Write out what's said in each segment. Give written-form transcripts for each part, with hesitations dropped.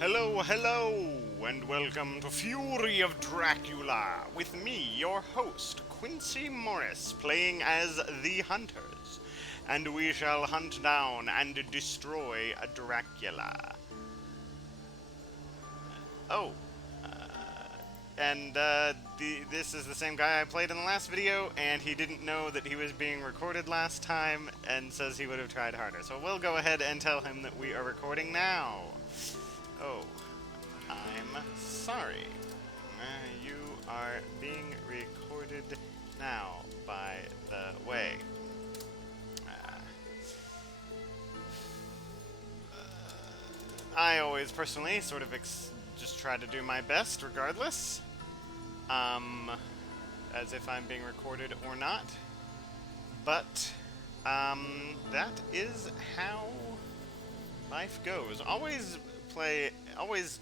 Hello, hello, and welcome to Fury of Dracula, with me, your host, Quincy Morris, playing as the Hunters, and we shall hunt down and destroy Dracula. Oh, and this is the same guy I played in the last video, and he didn't know that he was being recorded last time, and says he would have tried harder. So we'll go ahead and tell him that we are recording now. Oh, I'm sorry. You are being recorded now, by the way. I always personally sort of just try to do my best regardless. As if I'm being recorded or not. But, that is how life goes. Always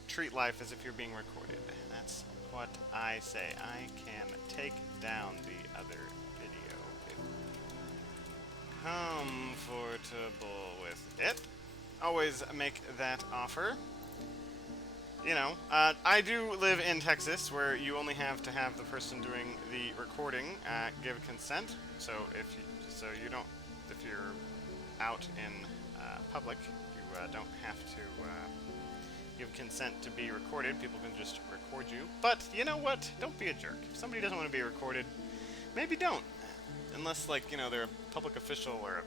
treat life as if you're being recorded. That's what I say. I can take down the other video if comfortable with it. Always make that offer. You know, I do live in Texas, where you only have to have the person doing the recording give consent. So if you're out in public, you don't have to give consent to be recorded. People can just record you. But you know what? Don't be a jerk. If somebody doesn't want to be recorded, maybe don't. Unless, like, they're a public official or a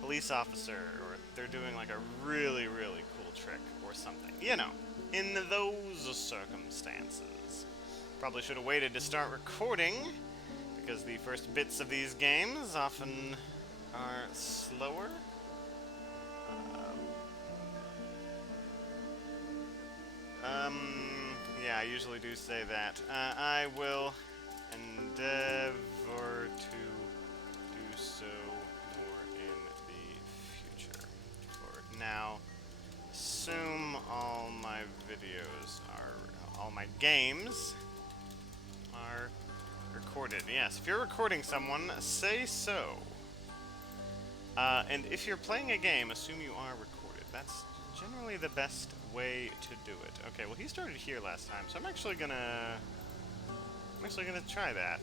police officer, or they're doing like a really, really cool trick or something. In those circumstances. Probably should have waited to start recording, because the first bits of these games often are slower. Yeah, I usually do say that. I will endeavor to do so more in the future. For now, assume all my games are recorded. Yes, if you're recording someone, say so. And if you're playing a game, assume you are recorded. That's generally the best way to do it. Okay, well, he started here last time, so I'm actually gonna try that,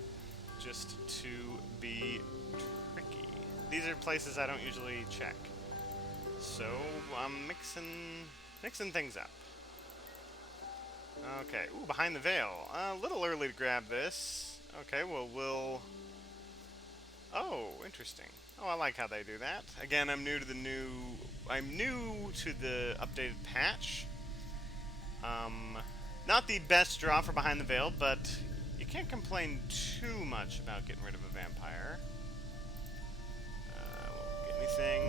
just to be tricky. These are places I don't usually check, so I'm mixing things up. Okay, ooh, behind the veil. A little early to grab this. Okay, well, oh, interesting. Oh, I like how they do that. Again, I'm new to the updated patch. Not the best draw for Behind the Veil, but you can't complain too much about getting rid of a vampire. Won't get anything.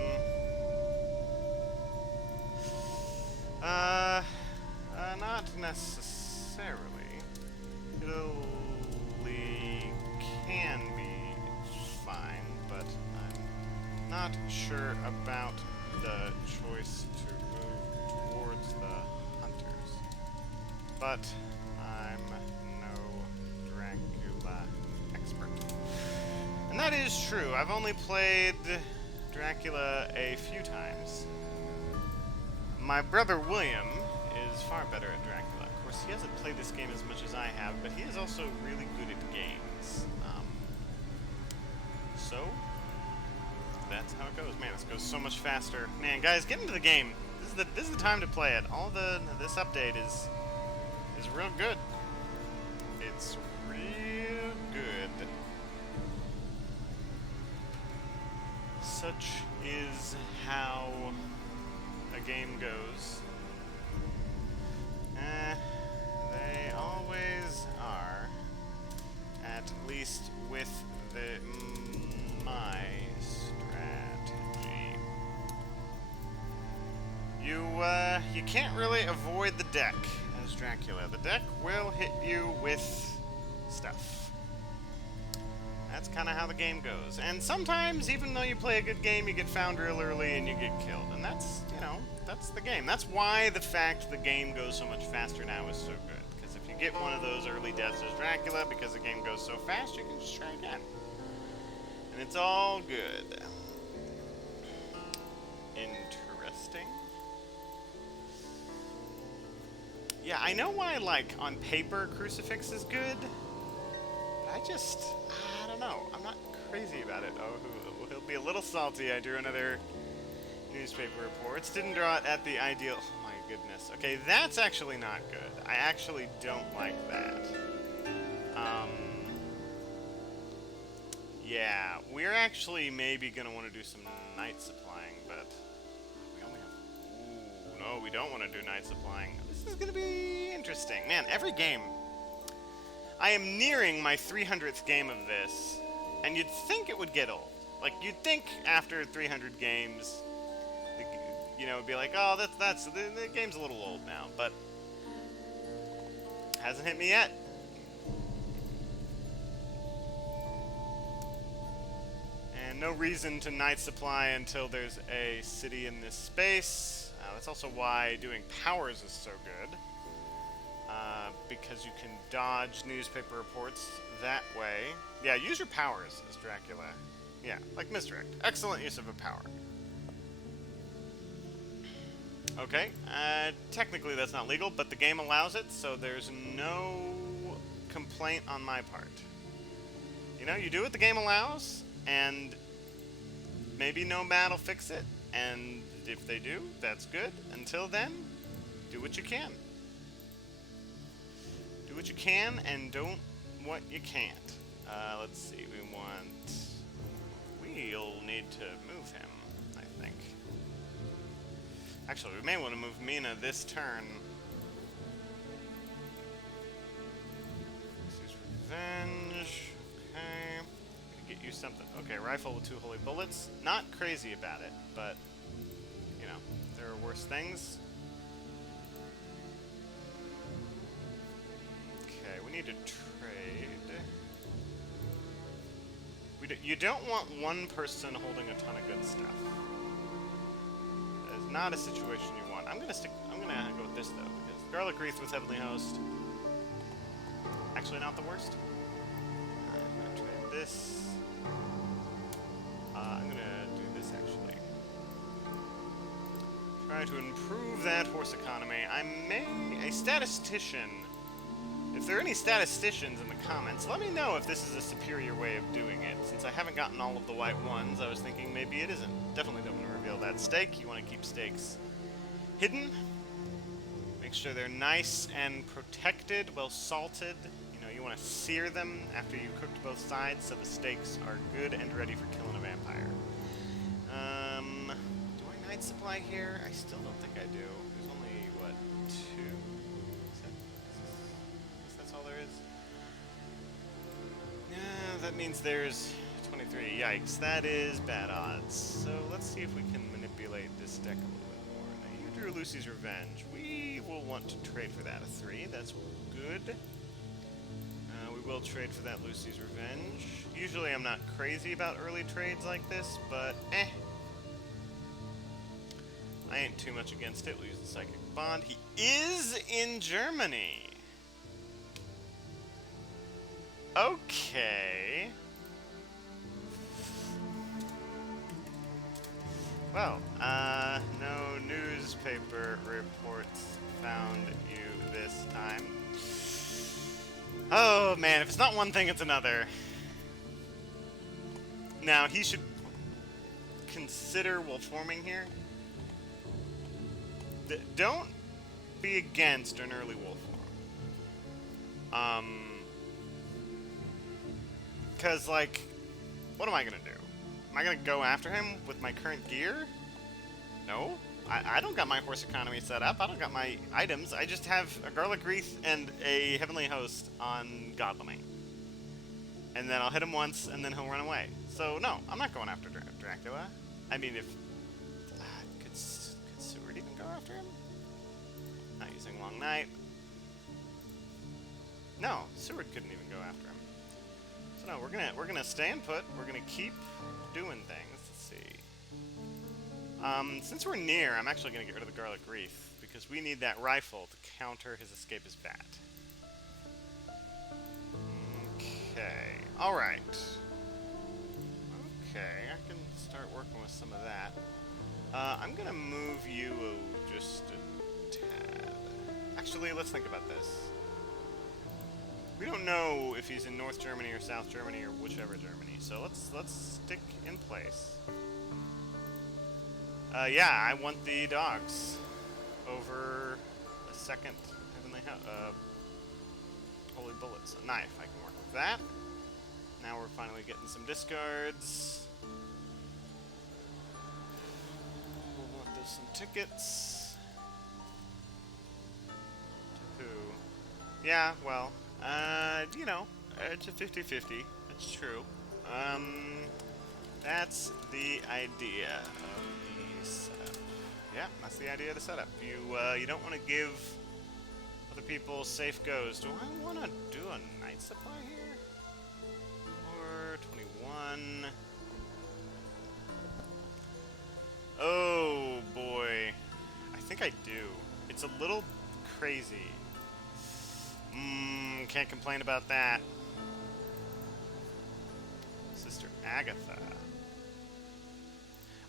Not necessarily. Italy can be fine, but I'm not sure about the choice to move towards the hunters. But I'm no Dracula expert. And that is true. I've only played Dracula a few times. My brother William is far better at Dracula. Of course, he hasn't played this game as much as I have, but he is also really good at games. So that's how it goes. Man, this goes so much faster. Man, guys, get into the game. This is the time to play it. This update is real good. It's real good. Such is how a game goes. They always are. At least with my strategy. You can't really avoid the deck as Dracula. The deck will hit you with stuff. That's kind of how the game goes. And sometimes, even though you play a good game, you get found real early and you get killed. And that's the game. That's why the fact the game goes so much faster now is so good. Because if you get one of those early deaths as Dracula, because the game goes so fast, you can just try again. And it's all good. Interesting. Yeah, I know why, like, on paper, Crucifix is good. I don't know. I'm not crazy about it. Oh, he'll be a little salty. I drew another newspaper reports. Didn't draw it at the ideal. Oh my goodness. Okay, that's actually not good. I actually don't like that. Um, yeah, we're actually maybe gonna want to do some night supplying, but we only have. Ooh, no, we don't want to do night supplying. This is gonna be interesting, man. Every game. I am nearing my 300th game of this, and you'd think it would get old. Like, you'd think after 300 games, it'd be like, oh, the game's a little old now, but hasn't hit me yet. And no reason to night supply until there's a city in this space. That's also why doing powers is so good. Because you can dodge newspaper reports that way. Yeah, use your powers as Dracula. Yeah, like misdirect. Excellent use of a power. Okay, technically that's not legal, but the game allows it, so there's no complaint on my part. You do what the game allows, and maybe Nomad will fix it, and if they do, that's good. Until then, do what you can. Do what you can, and don't what you can't. Let's see, we'll need to move him, I think. Actually, we may want to move Mina this turn. This is revenge. Okay. Gonna get you something. Okay, rifle with 2 holy bullets. Not crazy about it, but, there are worse things. Okay, we need to trade. You don't want one person holding a ton of good stuff. That is not a situation you want. I'm gonna go with this though, because Garlic Wreath with Heavenly Host. Actually not the worst. I'm gonna trade this. I'm gonna do this actually. Try to improve that horse economy. A statistician. If there are any statisticians in the comments, let me know if this is a superior way of doing it. Since I haven't gotten all of the white ones, I was thinking maybe it isn't. Definitely don't want to reveal that steak. You want to keep steaks hidden. Make sure they're nice and protected, well salted. You want to sear them after you've cooked both sides so the steaks are good and ready for killing a vampire. Do I night supply here? I still don't think I do. There's only, what, 2? That's all there is. Yeah, that means there's 23. Yikes, that is bad odds. So let's see if we can manipulate this deck a little bit more. Now, you drew Lucy's Revenge. We will want to trade for that, a 3. That's good. We will trade for that Lucy's Revenge. Usually I'm not crazy about early trades like this, but I ain't too much against it. We'll use the Psychic Bond. He is in Germany. Okay. Well, no newspaper reports found you this time. Oh man, if it's not one thing, it's another. Now, he should consider wolf forming here. Don't be against an early wolf form. Because, like, what am I gonna do? Am I gonna go after him with my current gear? No. I don't got my horse economy set up. I don't got my items. I just have a Garlic Wreath and a Heavenly Host on Godleming. And then I'll hit him once, and then he'll run away. So, no, I'm not going after Dracula. I mean, if... could Seward even go after him? Not using Long Night. No, Seward couldn't even go after him. So no, we're gonna stay and put. We're gonna keep doing things. Since we're near, I'm actually going to get rid of the Garlic Wreath, because we need that rifle to counter his escapist bat. Okay, alright. Okay, I can start working with some of that. I'm going to move you just a tad. actually, let's think about this. We don't know if he's in North Germany or South Germany or whichever Germany, so let's stick in place. Yeah, I want the dogs over a second heavenly holy bullets. A knife, I can work with that. Now we're finally getting some discards. We'll want those some tickets. To who? Yeah, well, you know, it's a 50-50. That's true. That's the idea of the setup. Yeah, that's the idea of the setup. You don't want to give other people safe goes. Do I want to do a night supply here? Or 21. Oh boy, I think I do. It's a little crazy. Can't complain about that. Sister Agatha.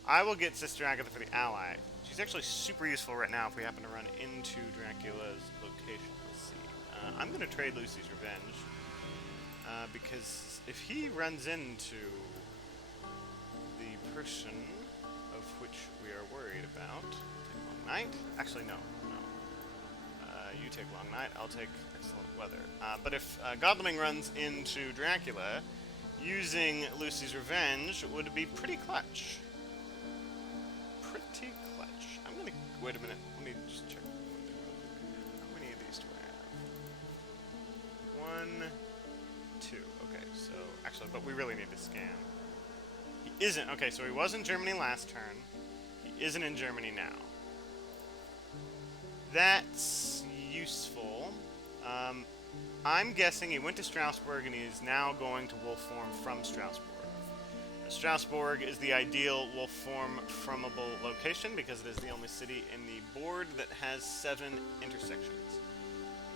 I will get Sister Agatha for the ally. She's actually super useful right now if we happen to run into Dracula's location. Let's see. I'm going to trade Lucy's Revenge. Because if he runs into the person of which we are worried about... Take Long Night? Actually, no. You take Long Night, I'll take Excellent Weather. But if Godleming runs into Dracula, using Lucy's Revenge would be pretty clutch. Pretty clutch. I'm gonna... Wait a minute. Let me just check. How many of these do I have? 1, 2. Okay, so... Actually, but we really need to scan. He isn't... Okay, so he was in Germany last turn. He isn't in Germany now. That's useful. I'm guessing he went to Strasbourg and he is now going to wolf form from Strasbourg. Strasbourg is the ideal wolf form formable location because it is the only city in the board that has 7 intersections.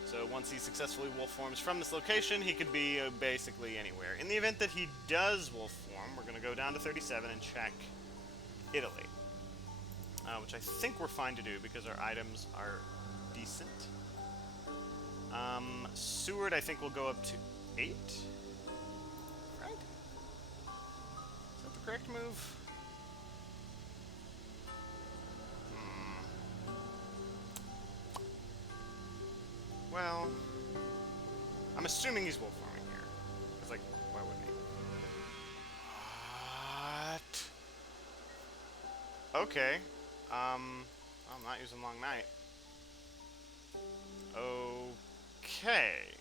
So once he successfully wolf forms from this location, he could be basically anywhere. In the event that he does wolf form, we're going to go down to 37 and check Italy. Which I think we're fine to do because our items are decent. Seward, I think, will go up to 8. Right? Is that the correct move? Well, I'm assuming he's wolf farming here. Because, like, why wouldn't he? What? Okay. I'm not using Long Night. Okay.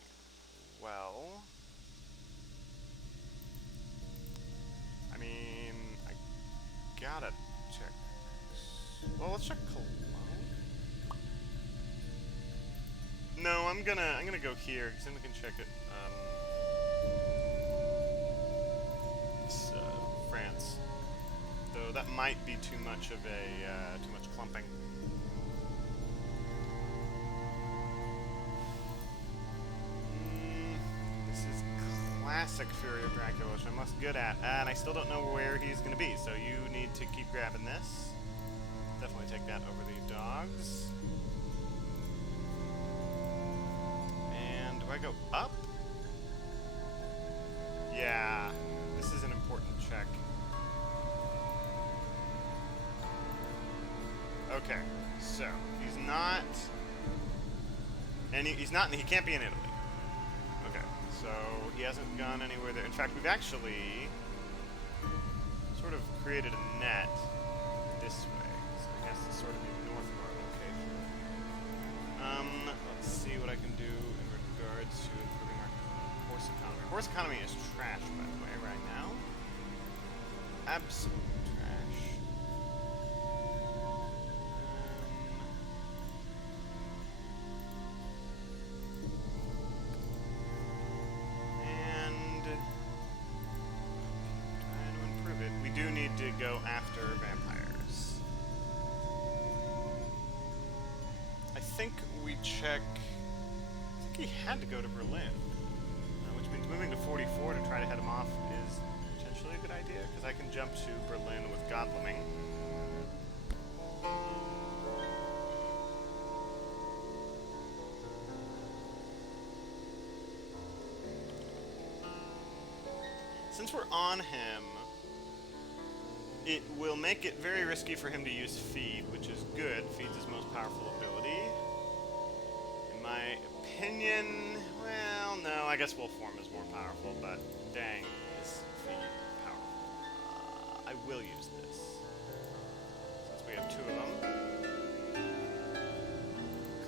Well... I mean... I gotta check... Well, let's check Cologne. No, I'm gonna go here, because then we can check it. It's, France. Though that might be too much of a, too much clumping. This is classic Fury of Dracula, which I'm less good at. And I still don't know where he's gonna be, so you need to keep grabbing this. Definitely take that over the dogs. And do I go up? Yeah, this is an important check. Okay, so he's not, and he can't be in Italy. Okay, so he hasn't gone anywhere there. In fact, we've actually sort of created a net this way, so I guess it's sort of be north of our location. Let's see what I can do in regards to improving our horse economy. Horse economy is trash, by the way, right now. Absolute trash. To go after vampires. I think we check... I think he had to go to Berlin. Which means moving to 44 to try to head him off is potentially a good idea, because I can jump to Berlin with Godleming. since we're on him, it will make it very risky for him to use Feed, which is good. Feed's his most powerful ability. In my opinion, well, no, I guess Wolf Form is more powerful, but dang, is Feed powerful. I will use this, since we have two of them.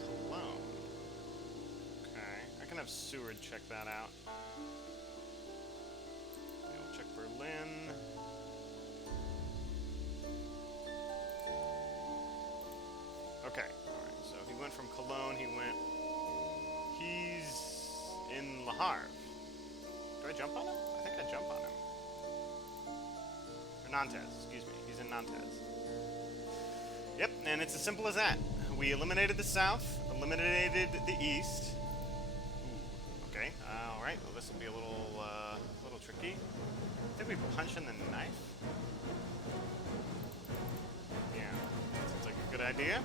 Cologne. Okay, I can have Seward check that out. We'll check Berlin. Okay, alright, so he went from Cologne, he's in Le Havre. Do I jump on him? I think I jump on him. Or Nantes, excuse me, he's in Nantes. Yep, and it's as simple as that. We eliminated the south, eliminated the east. Ooh, okay, alright, well this will be a little tricky. Did we punch in the knife? Yeah, seems like a good idea.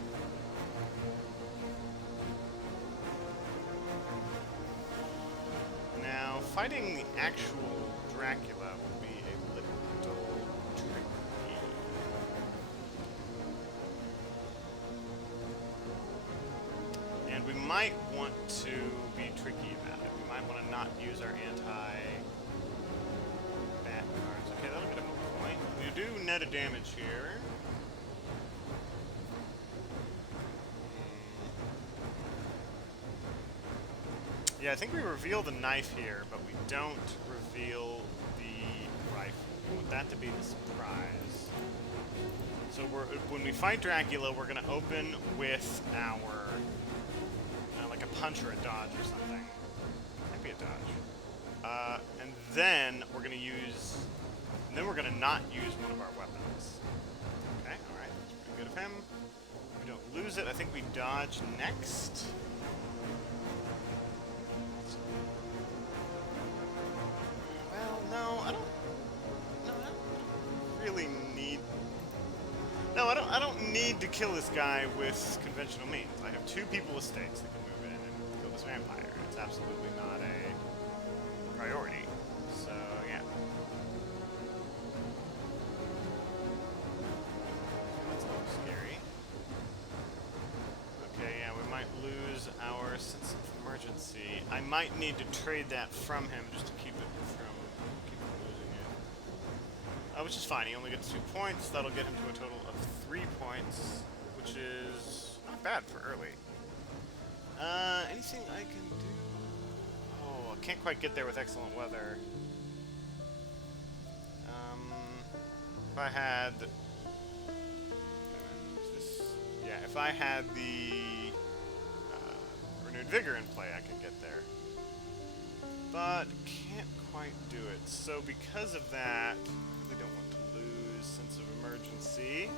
Now, fighting the actual Dracula will be a little tricky. And we might want to be tricky about it. We might want to not use our anti-bat cards. Okay, that'll get him a point. We do net a damage here. Yeah, I think we reveal the knife here, but we don't reveal the rifle. We want that to be the surprise. So when we fight Dracula, we're going to open with our, like a punch or a dodge or something. Might be a dodge. And then we're going to use, and then we're going to not use one of our weapons. Okay, alright, that's pretty good of him. We don't lose it. I think we dodge next. I don't need to kill this guy with conventional means. I have two people with stakes that can move in and kill this vampire. It's absolutely not a priority. So, yeah. That's a little scary. Okay, yeah, we might lose our sense of emergency. I might need to trade that from him just to keep it from losing it. Which is fine. He only gets 2 points. That'll get him to a total of 3 points, which is not bad for early. Anything I can do? Oh, I can't quite get there with excellent weather. If I had... Yeah, if I had the renewed vigor in play, I could get there. But can't quite do it. So because of that, I really don't want to lose sense of emergency.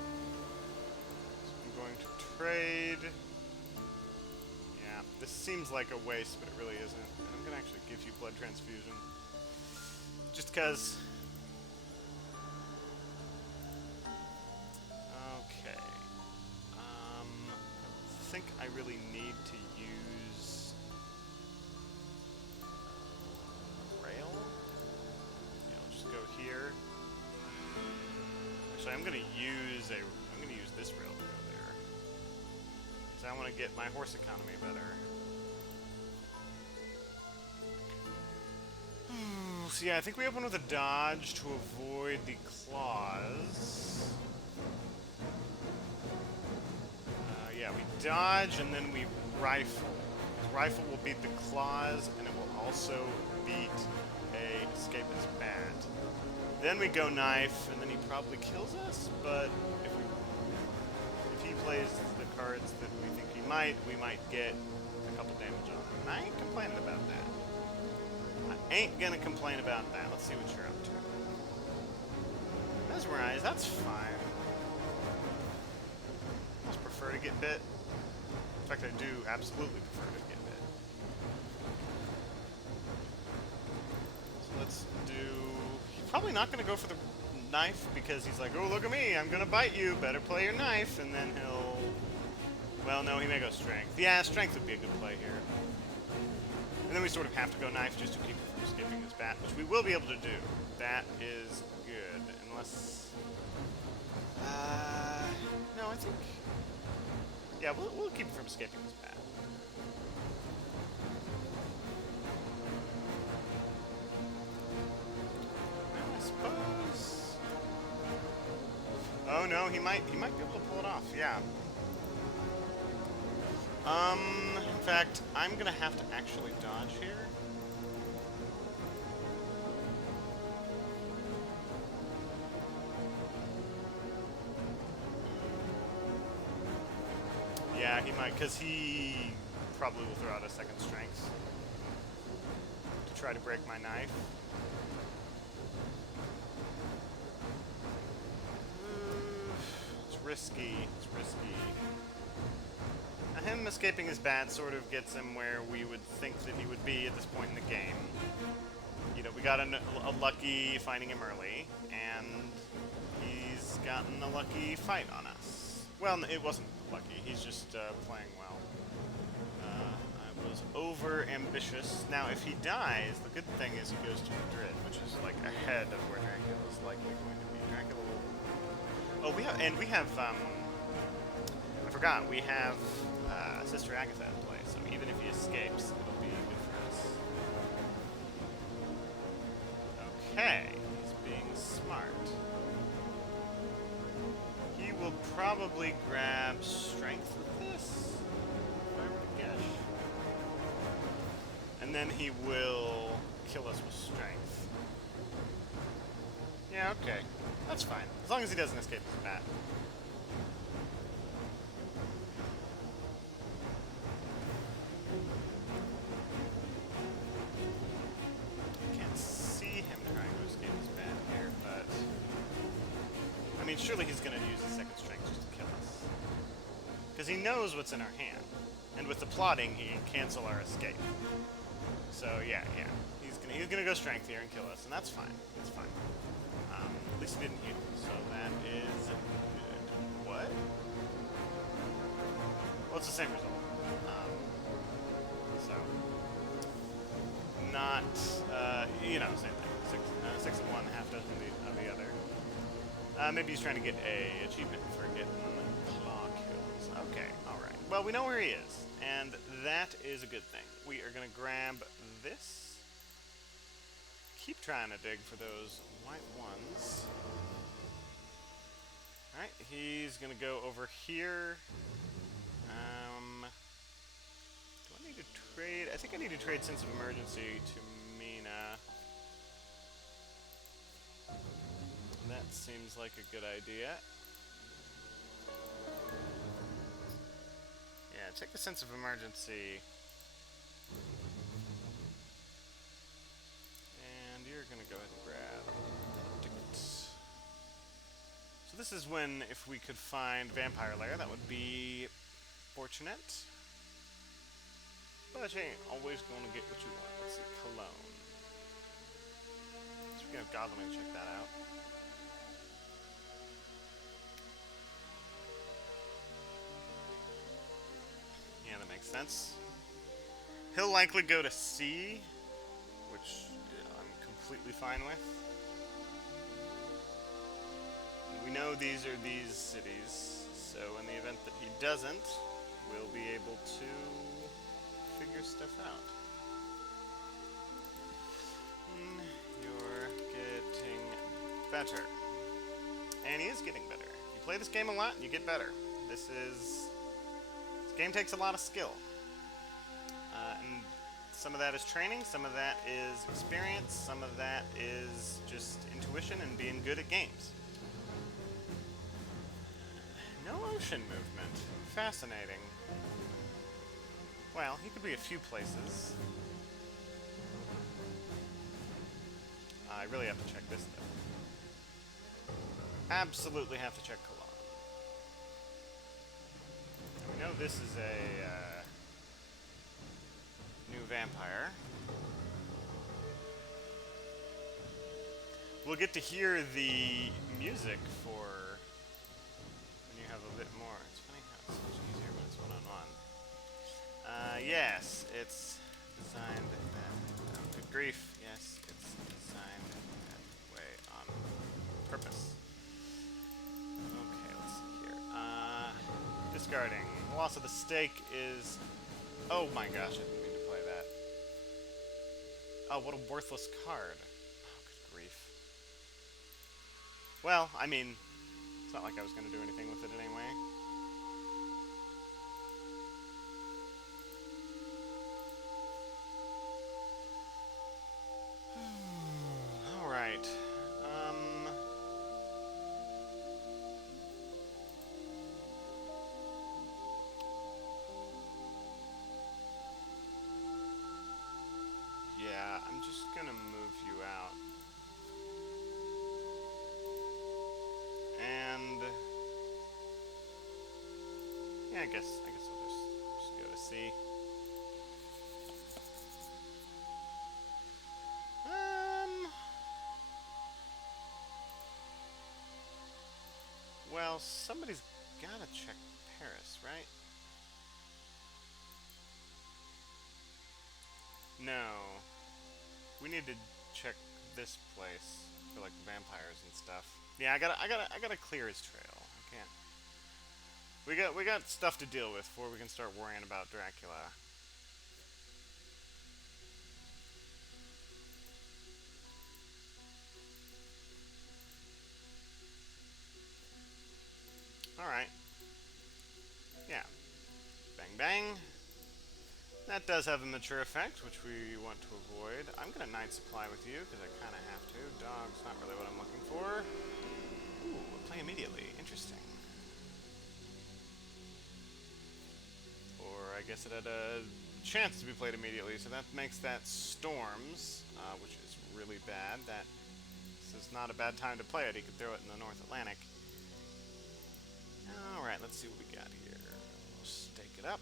So I'm going to trade. Yeah, this seems like a waste, but it really isn't. And I'm going to actually give you blood transfusion. Just because... Okay. I think I really need to use... rail? Yeah, I'll just go here. Actually, I'm going to use this rail to go there. Because I want to get my horse economy better. So yeah, I think we open with a dodge to avoid the claws. Yeah, we dodge and then we rifle. Because rifle will beat the claws and it will also beat a escapist bat. Then we go knife and then he probably kills us, but if he plays the cards that we think he might, we might get a couple damage on him. And I ain't complaining about that. I ain't gonna complain about that. Let's see what you're up to. Mesmerize, that's fine. I almost prefer to get bit. In fact, I do absolutely prefer to get bit. So let's do... He's probably not gonna go for the knife because he's like, oh, look at me, I'm gonna bite you, better play your knife, and then he'll... Well, no, he may go strength. Yeah, strength would be a good play here. And then we sort of have to go knife just to keep him from escaping this bat, which we will be able to do. That is good, unless... no, I think... Yeah, we'll keep him from escaping this bat. I suppose... Oh no, he might be able to pull it off, yeah. In fact, I'm gonna have to actually dodge here. Yeah, he might, because he probably will throw out a second strength to try to break my knife. It's risky. It's risky. Now, him escaping his bat sort of gets him where we would think that he would be at this point in the game. You know, we got a lucky finding him early, and he's gotten a lucky fight on us. Well, it wasn't lucky. He's just playing well. I was over-ambitious. Now, if he dies, the good thing is he goes to Madrid, which is, like, ahead of where Dracula is likely going to be. Dracula will... Oh, we have, I forgot, we have Sister Agatha in play, so even if he escapes, it'll be good for us. Okay, he's being smart. He will probably grab strength with this, if I were to guess. And then he will kill us with strength. Yeah, okay. That's fine. As long as he doesn't escape his bat. Can't see him trying to escape his bat here, but... I mean, surely he's going to use his second strength just to kill us. Because he knows what's in our hand. And with the plotting, he can cancel our escape. So, yeah. He's gonna go strength here and kill us, and that's fine. It's fine. At least he didn't heal, so that is good. What? Well, it's the same result. So, not, same thing. Six of one, half dozen of the other. Maybe he's trying to get a achievement for getting claw kills. Okay, alright. Well, we know where he is, and that is a good thing. We are gonna grab this. Keep trying to dig for those white ones. Alright, he's gonna go over here. Do I need to trade? I think I need to trade Sense of Emergency to Mina. That seems like a good idea. Yeah, take the Sense of Emergency. You're gonna go ahead and grab tickets. So this is when, if we could find Vampire Lair, that would be fortunate. But you ain't always gonna get what you want. Let's see, Cologne. Speaking of God, let me check that out. Yeah, that makes sense. He'll likely go to C, which completely fine with. And we know these are these cities, so in the event that he doesn't, we'll be able to figure stuff out. You're getting better. And he is getting better. You play this game a lot, you get better. This game takes a lot of skill. And some of that is training, some of that is experience, some of that is just intuition and being good at games. No ocean movement. Fascinating. Well, he could be a few places. I really have to check this, though. Absolutely have to check Cologne. We know this is a new vampire. We'll get to hear the music for when you have a bit more. It's funny how it's so much easier when it's one-on-one. Yes, it's designed that. Oh, good grief. Yes, it's designed that way on purpose. Okay, let's see here. Discarding. The loss of the stake is... Oh my gosh, I didn't mean to play that. Oh, what a worthless card. Oh, good grief. Well, I mean, it's not like I was going to do anything with it anyway. Alright. Yeah, I'm just gonna move you out. And yeah, I guess I'll just go to C. Well, somebody's gotta check Paris, right? No. We need to check this place for like vampires and stuff. Yeah, I gotta clear his trail. I can't. We got stuff to deal with before we can start worrying about Dracula. Alright. Yeah. Bang bang. That does have a mature effect, which we want to avoid. I'm gonna night supply with you, because I kinda have to. Dog's not really what I'm looking for. Ooh, play immediately. Interesting. Or I guess it had a chance to be played immediately, so that makes that Storms, which is really bad. This is not a bad time to play it. He could throw it in the North Atlantic. Alright, let's see what we got here. We'll stake it up.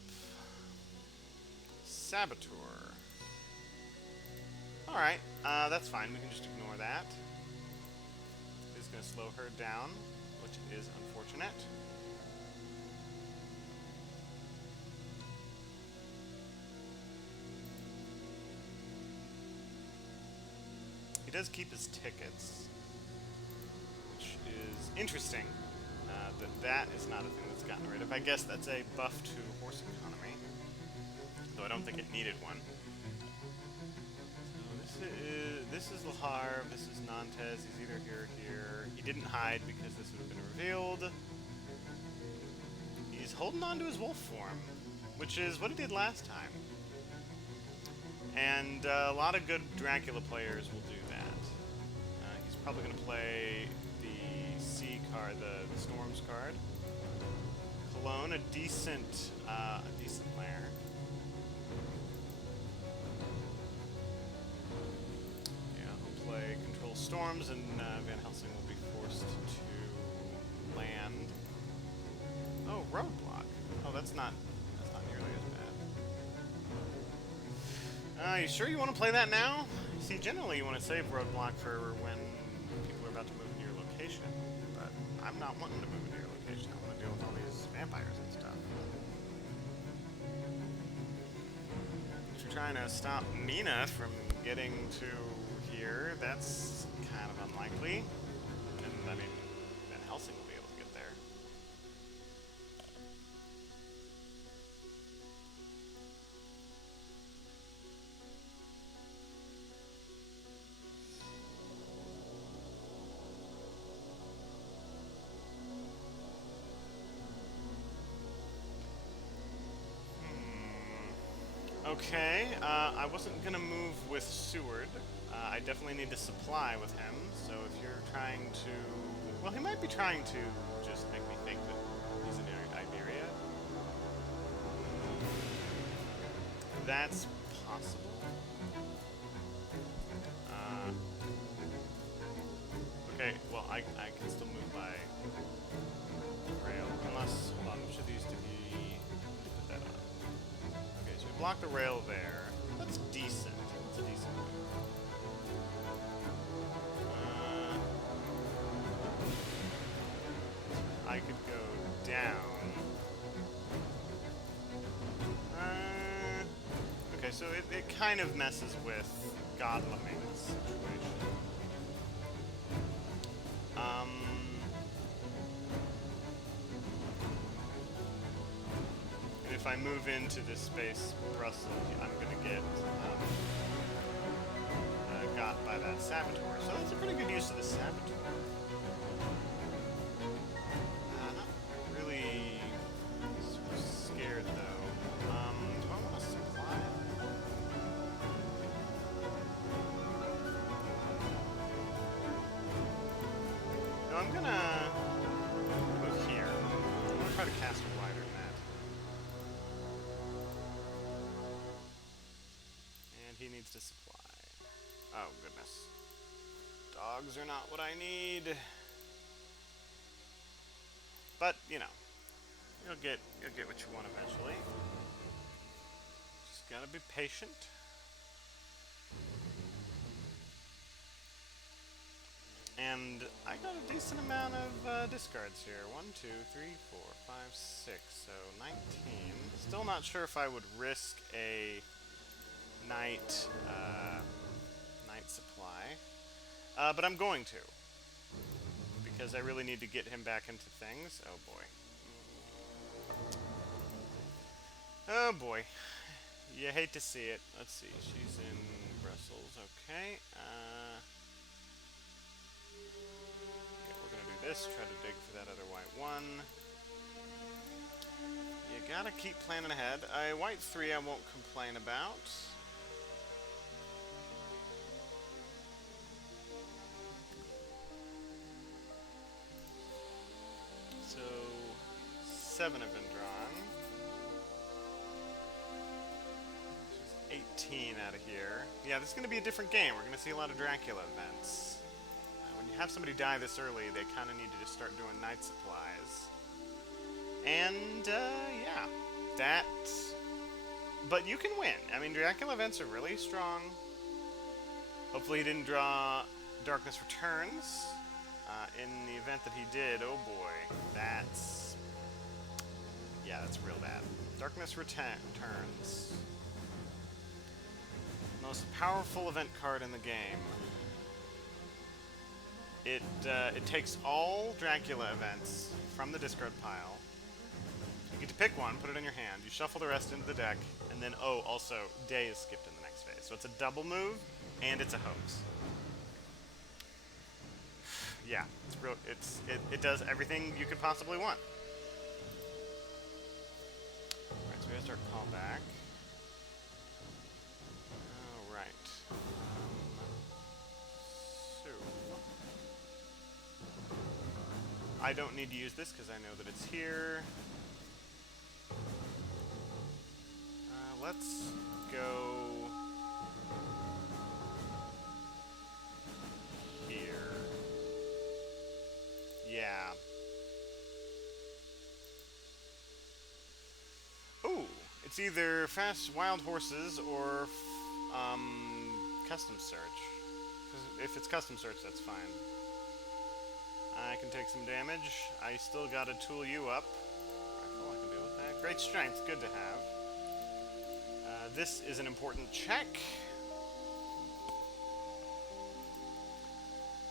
Saboteur. Alright, that's fine. We can just ignore that. It's going to slow her down, which is unfortunate. He does keep his tickets, which is interesting. That is not a thing that's gotten rid of. I guess that's a buff to horse economy, though I don't think it needed one. So this is Laharve, this is Nantes, he's either here or here. He didn't hide because this would have been revealed. He's holding on to his wolf form, which is what he did last time. And a lot of good Dracula players will do that. He's probably going to play the C card, the Storms card. Cologne, a decent lair. Yeah, he'll play Control Storms, and Van Helsing will be forced to land. Oh, Roadblock. Oh, that's not nearly as bad. You sure you want to play that now? See, generally you want to save Roadblock for when people are about to move into your location, but I'm not wanting to move into your location. I want to deal with all these vampires and stuff. If you're trying to stop Mina from getting to here, that's kind of unlikely. And, I mean, Van Helsing will be able to get there. Okay, I wasn't gonna move with Seward. I definitely need to supply with him, so if you're trying to... Well, he might be trying to just make me think that he's in Iberia. That's possible. Okay, well, I can still move by rail, unless... Hold on, which of these did he put that on? Okay, so we block the rail there. That's decent. It's a decent move. I could go down. Okay, Okay, so it kind of messes with God Lamaina's situation. And if I move into this space, Brussels, I'm gonna get got by that Saboteur. So that's a pretty good use of the Saboteur. Not really super scared though. Do I want to supply? No, I'm gonna move here. I'm gonna try to cast wider than that. And he needs to supply. Oh goodness. Dogs are not what I need. But, you know, you'll get what you want eventually. Just gotta be patient. And I got a decent amount of discards here. 1, 2, 3, 4, 5, 6, so 19. Still not sure if I would risk a night supply. But I'm going to. Because I really need to get him back into things. Oh boy. Oh boy. You hate to see it. Let's see. She's in Brussels. Okay. Yeah, we're going to do this. Try to dig for that other white one. You gotta keep planning ahead. A white 3 I won't complain about. So, 7 have been drawn. 18 out of here. Yeah, this is going to be a different game. We're going to see a lot of Dracula events. When you have somebody die this early, they kind of need to just start doing night supplies. And, yeah. That... But you can win. I mean, Dracula events are really strong. Hopefully he didn't draw Darkness Returns. In the event that he did, oh boy, that's... Yeah, that's real bad. Darkness Returns. Most powerful event card in the game. It takes all Dracula events from the discard pile. You get to pick one, put it in your hand, you shuffle the rest into the deck, and then, oh, also, Day is skipped in the next phase. So it's a double move, and it's a hoax. Yeah, it's real. It does everything you could possibly want. Alright, so we have to start callback. Alright. So I don't need to use this because I know that it's here. Let's go here. Yeah. Ooh, it's either fast wild horses or custom search. If it's custom search, that's fine. I can take some damage. I still gotta tool you up. Rifle, I can deal with that. Great strength, good to have. This is an important check.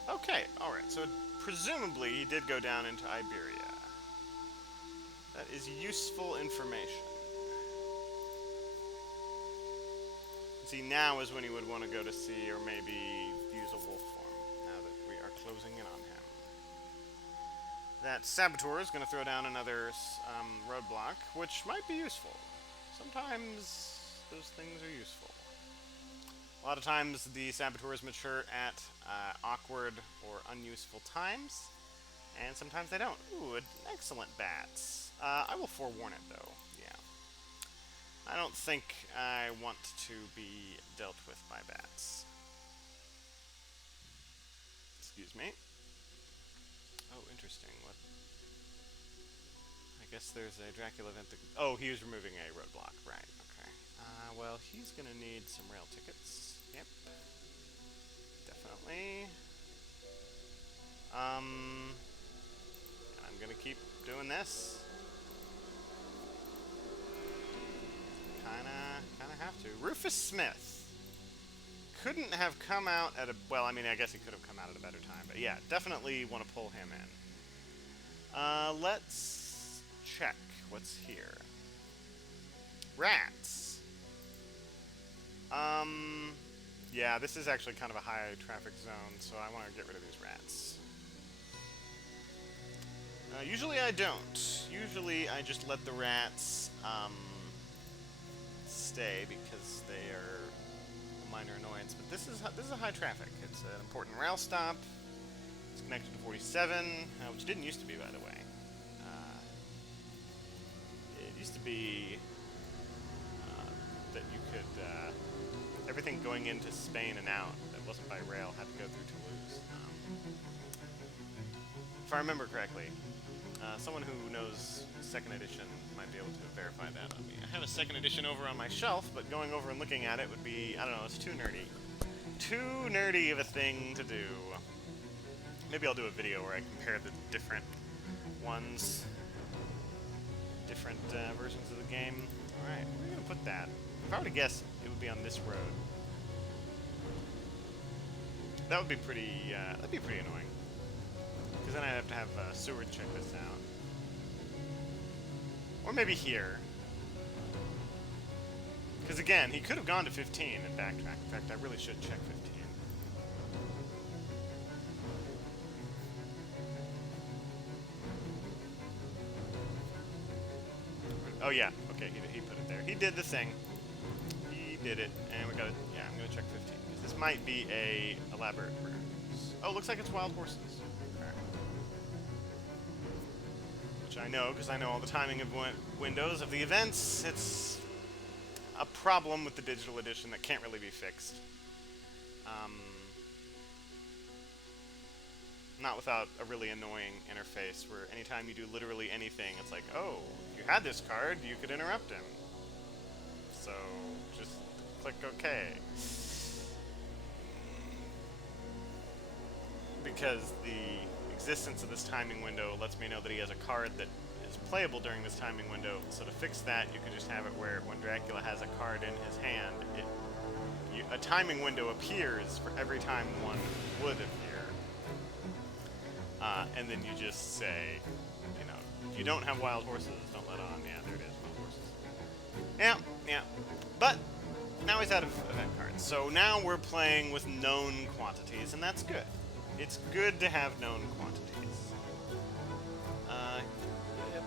Okay, alright, so presumably he did go down into Iberia. That is useful information. See, now is when he would want to go to sea or maybe use a wolf form, now that we are closing in on him. That Saboteur is going to throw down another roadblock, which might be useful. Sometimes those things are useful. A lot of times the Saboteurs mature at awkward or unuseful times, and sometimes they don't. Ooh, excellent bats. I will forewarn it, though. Yeah. I don't think I want to be dealt with by bats. Excuse me. Oh, interesting. What? I guess there's a Dracula event that... Oh, he was removing a roadblock. Right, okay. Well, he's gonna need some rail tickets. Yep. Definitely. I'm gonna keep doing this. Kinda have to. Rufus Smith couldn't have come out at a... Well, I mean, I guess he could have come out at a better time. But yeah, definitely want to pull him in. Let's check what's here. Rats. Yeah, this is actually kind of a high traffic zone, so I want to get rid of these rats. Usually I don't. Usually I just let the rats stay because they are a minor annoyance. But this is a high traffic. It's an important rail stop. It's connected to 47, which didn't used to be, by the way. It used to be that you could everything going into Spain and out that wasn't by rail had to go through Toulouse. If I remember correctly. Someone who knows 2nd edition might be able to verify that on me. I have a 2nd edition over on my shelf, but going over and looking at it would be, I don't know, it's too nerdy. Too nerdy of a thing to do. Maybe I'll do a video where I compare the different ones. Different versions of the game. Alright, where are we going to put that? If I were to guess, it would be on this road. That would be pretty, that'd be pretty annoying. Because then I'd have to have Seward check this out. Or maybe here. Because again, he could have gone to 15 and backtracked. In fact, I really should check 15. Oh yeah, okay, he put it there. He did the thing. He did it, and we got it. Yeah, I'm gonna check 15. Because this might be a elaborate ruse. Oh, looks like it's wild horses. I know, because I know all the timing of windows of the events. It's a problem with the digital edition that can't really be fixed. Not without a really annoying interface where anytime you do literally anything, it's like, oh, you had this card, you could interrupt him. So, just click OK. Because the existence of this timing window lets me know that he has a card that is playable during this timing window. So to fix that, you can just have it where when Dracula has a card in his hand, a timing window appears for every time one would appear. And then you just say, you know, if you don't have wild horses, don't let on. Yeah, there it is, wild horses. Yeah. But now he's out of event cards. So now we're playing with known quantities, and that's good. It's good to have known quantities.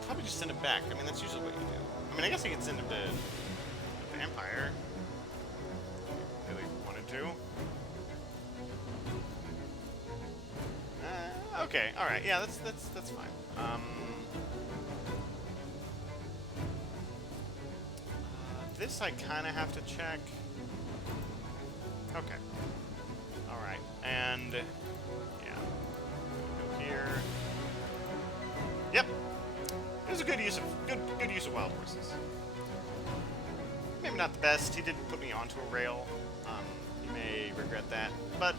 Probably just send it back. I mean, that's usually what you do. I mean, I guess I could send him to a vampire. Really wanted to. Okay, alright, yeah, that's fine. This I kind of have to check. Okay. Alright, and... yeah. Go here. Yep. It was a good use of wild horses. Maybe not the best. He did put me onto a rail. You may regret that, but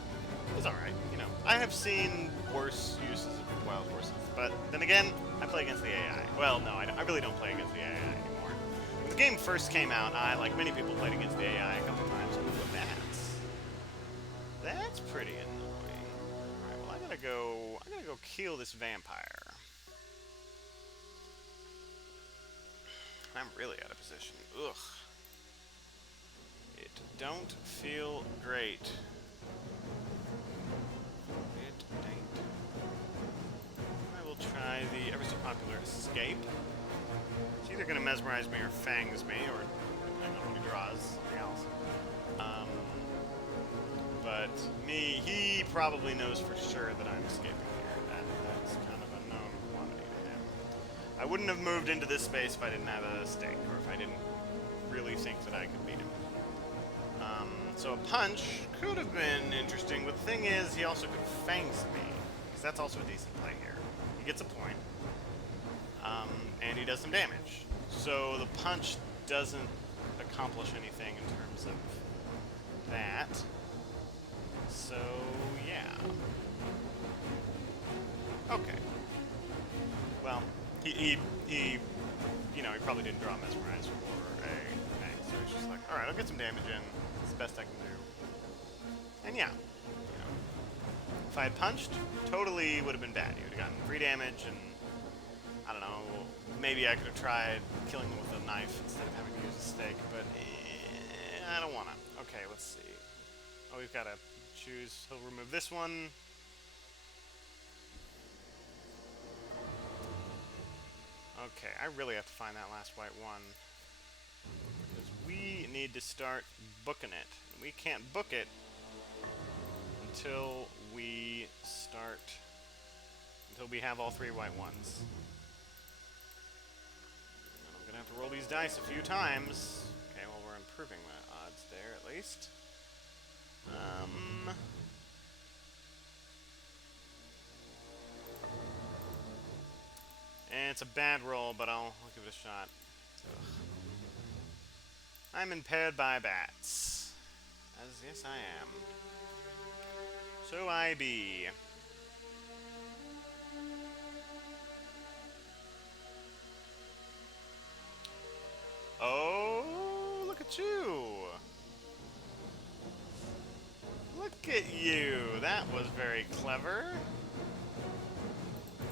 it's alright, you know. I have seen worse uses of wild horses, but then again, I play against the AI. Well, no, I really don't play against the AI anymore. When the game first came out, I, like many people, played against the AI a couple times. Ooh, that's pretty annoying. Alright, well, I gotta go kill this vampire. I'm really out of position. Ugh. It don't feel great. It ain't. I will try the ever so popular escape. It's either gonna mesmerize me or fangs me, or depending on what he draws, something else. But he probably knows for sure that I'm escaping here. That's kind of a known quantity to him. I wouldn't have moved into this space if I didn't have a stake, or if I didn't really think that I could beat him. So a punch could have been interesting, but the thing is, he also could fangs me, because that's also a decent play here. He gets a point, and he does some damage. So the punch doesn't accomplish anything in terms of that. So, yeah. Okay. Well, he you know, he probably didn't draw Mesmerize or a Fang, so he it's just like, alright, I'll get some damage in. It's the best I can do. And yeah, you know, if I had punched, totally would have been bad. You would have gotten 3 damage, and I don't know, maybe I could have tried killing them with a knife instead of having to use a stake, but I don't want to. Okay, let's see. Oh, we've got to choose. He'll remove this one. Okay, I really have to find that last white one. Because we need to start booking it. We can't book it until we start... until we have all 3 white ones. And I'm going to have to roll these dice a few times. Okay, well, we're improving the odds there, at least. And it's a bad roll, but I'll give it a shot. Ugh. I'm impaired by bats. As yes, I am. So I be. Oh, look at you. Look at you. That was very clever.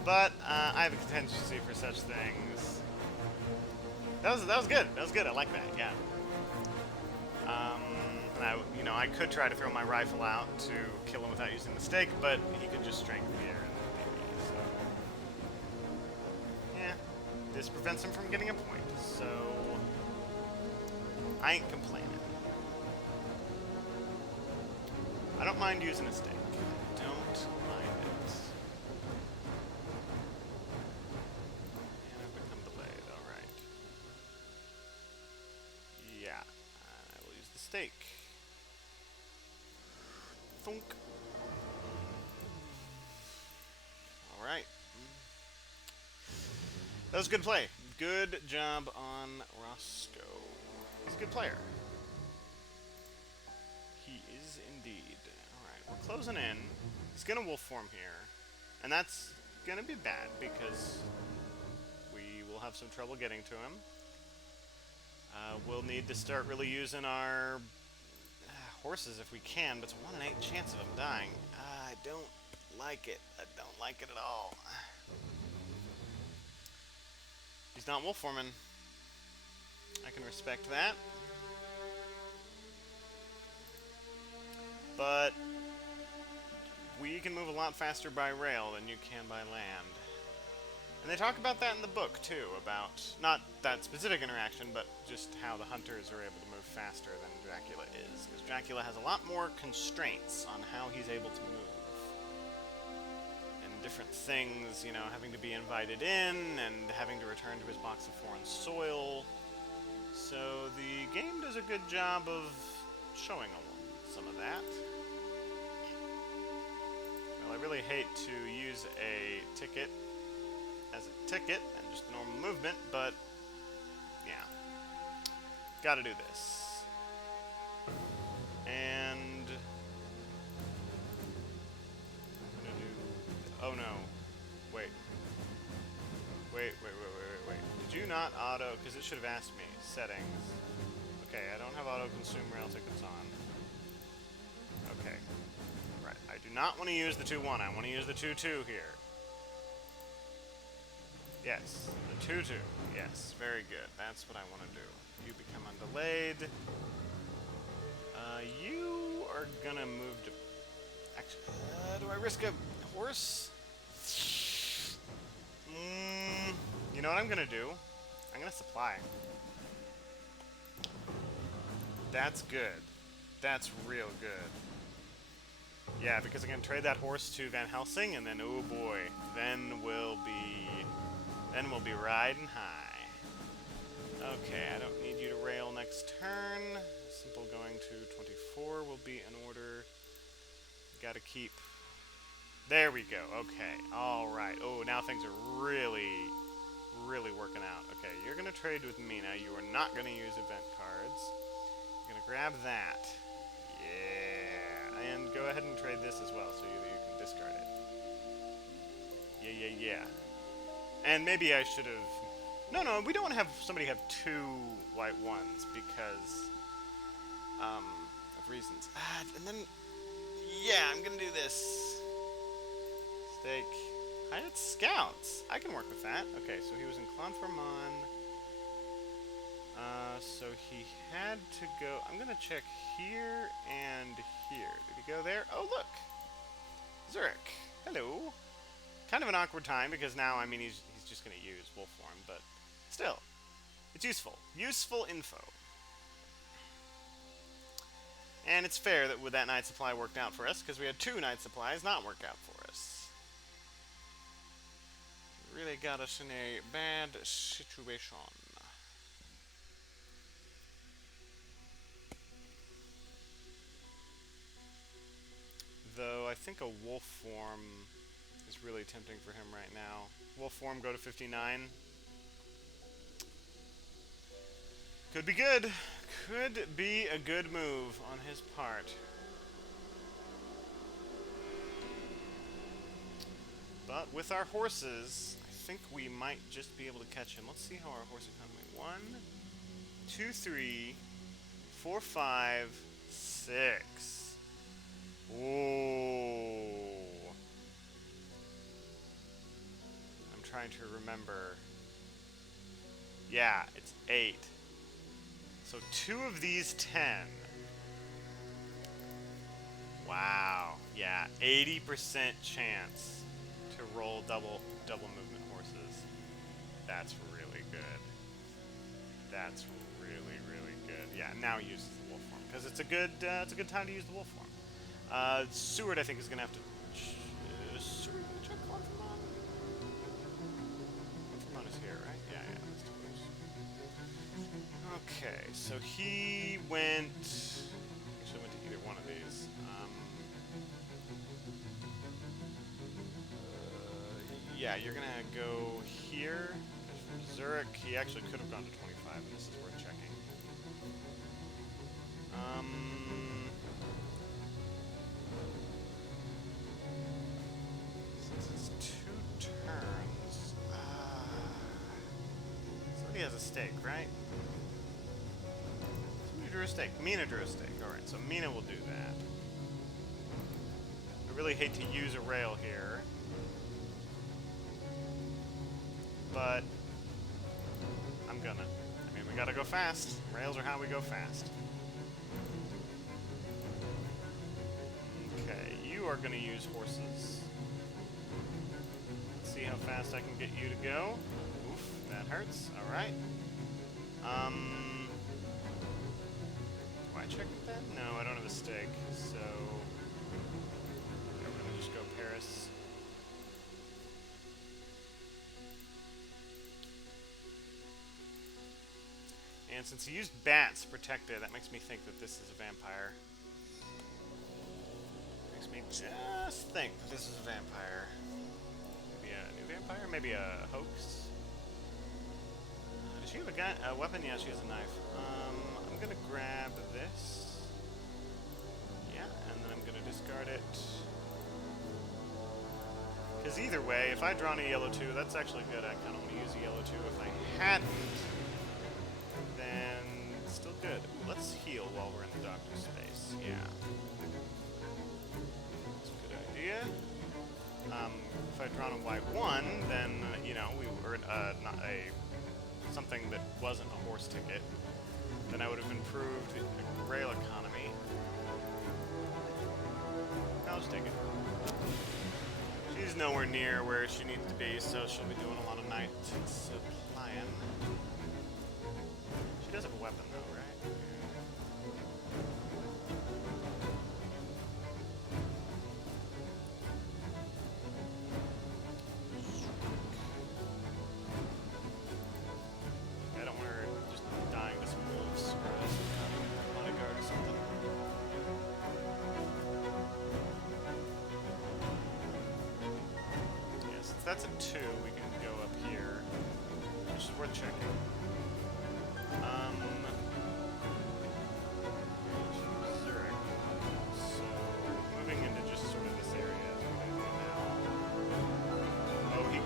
But I have a contingency for such things. That was good. That was good. I like that. Yeah. And I could try to throw my rifle out to kill him without using the stake, but he could just strength the air and beat me. So yeah, this prevents him from getting a point. So I ain't complaining. I don't mind using a stake. I don't mind it. And I've become delayed. All right. Yeah, I will use the stake. Thunk. All right. That was a good play. Good job on Roscoe. He's a good player. He is indeed. Alright, we're closing in. He's gonna wolf form here. And that's gonna be bad because we will have some trouble getting to him. We'll need to start really using our horses if we can, but it's a 1 in 8 chance of him dying. I don't like it. I don't like it at all. He's not wolf forming. I can respect that. But we can move a lot faster by rail than you can by land. And they talk about that in the book, too, about not that specific interaction, but just how the hunters are able to move faster than Dracula is. Because Dracula has a lot more constraints on how he's able to move. And different things, you know, having to be invited in, and having to return to his box of foreign soil. So the game does a good job of showing some of that. Well, I really hate to use a ticket as a ticket and just a normal movement, but yeah, gotta do this. And I'm gonna do. Oh no! Wait. Did you not auto? Because it should have asked me. Settings. Okay, I don't have auto consume rail tickets on. Okay. Right. I do not want to use the 2-1. I want to use the 2-2 here. Yes. The 2-2. Yes. Very good. That's what I want to do. You become undelayed. You are gonna move to... Actually, do I risk a horse? You know what I'm gonna do? I'm gonna supply. That's good. That's real good. Yeah, because I can trade that horse to Van Helsing, and then, oh boy, then we'll be riding high. Okay, I don't need you to rail next turn. Simple going to 24 will be in order. Gotta keep... There we go. Okay. Alright. Oh, now things are really working out. Okay, you're going to trade with me now. You are not going to use event cards. You're going to grab that. Yeah. And go ahead and trade this as well so you can discard it. Yeah. And maybe I should have No, we don't want to have somebody have two white ones because of reasons. And then, yeah, I'm gonna do this. Steak. I had scouts. I can work with that. Okay, so he was in Clonfermon. So he had to go. I'm gonna check here and here. Did he go there? Oh, look, Zurich. Hello. Kind of an awkward time because now, I mean, he's just gonna use wolf form, but still, it's useful. Useful info. And it's fair that with that night supply worked out for us because we had two night supplies not work out for us. Really got us in a bad situation. Though I think a wolf form is really tempting for him right now. Wolf form, go to 59. Could be good. Could be a good move on his part. But with our horses, I think we might just be able to catch him. Let's see how our horse economy. 1, 2, 3, 4, 5, 6. Ooh. I'm trying to remember. Yeah, it's 8. So 2 of these 10. Wow. Yeah, 80% chance to roll double movement horses. That's really good. That's really, really good. Yeah, now he uses the wolf form because it's a good time to use the wolf form. Seward, I think, is gonna have to. Seward gonna check Clonfermon? Clonfermon is here, right? Yeah, that's too close. Okay, so he went. Actually, went to either one of these. Yeah, you're gonna go here. From Zurich, he actually could have gone to 25, and this is worth checking. Since it's 2 turns, somebody has a stake, right? Somebody drew a stake. Mina drew a stake. All right, so Mina will do that. I really hate to use a rail here. But I'm gonna. I mean, we gotta go fast. Rails are how we go fast. Okay, you are gonna use horses. Let's see how fast I can get you to go. Oof, that hurts. Alright. Do I check that? No, I don't have a stake, so I'm gonna just go Paris. And since he used bats to protect it, that makes me think that this is a vampire. Makes me just think that this is a vampire. Maybe a new vampire? Maybe a hoax? Does she have a weapon? Yeah, she has a knife. I'm gonna grab this. Yeah, and then I'm gonna discard it. Because either way, if I draw a yellow 2, that's actually good. I kind of want to use a yellow 2. If I hadn't, then it's still good. Ooh, let's heal while we're in the doctor's space. Yeah. That's a good idea. If I'd drawn a white 1, then, you know, we were not something that wasn't a horse ticket. Then I would have improved the rail economy. I'll just take it. She's nowhere near where she needs to be, so she'll be doing a lot of night supplying. She does have a weapon, though, right? I don't want her just dying to some wolves or some bodyguard or something. Yeah, since that's a 2, we can go up here, which is worth checking. Zurich. So, moving into just sort of this area is what I do now. Oh, we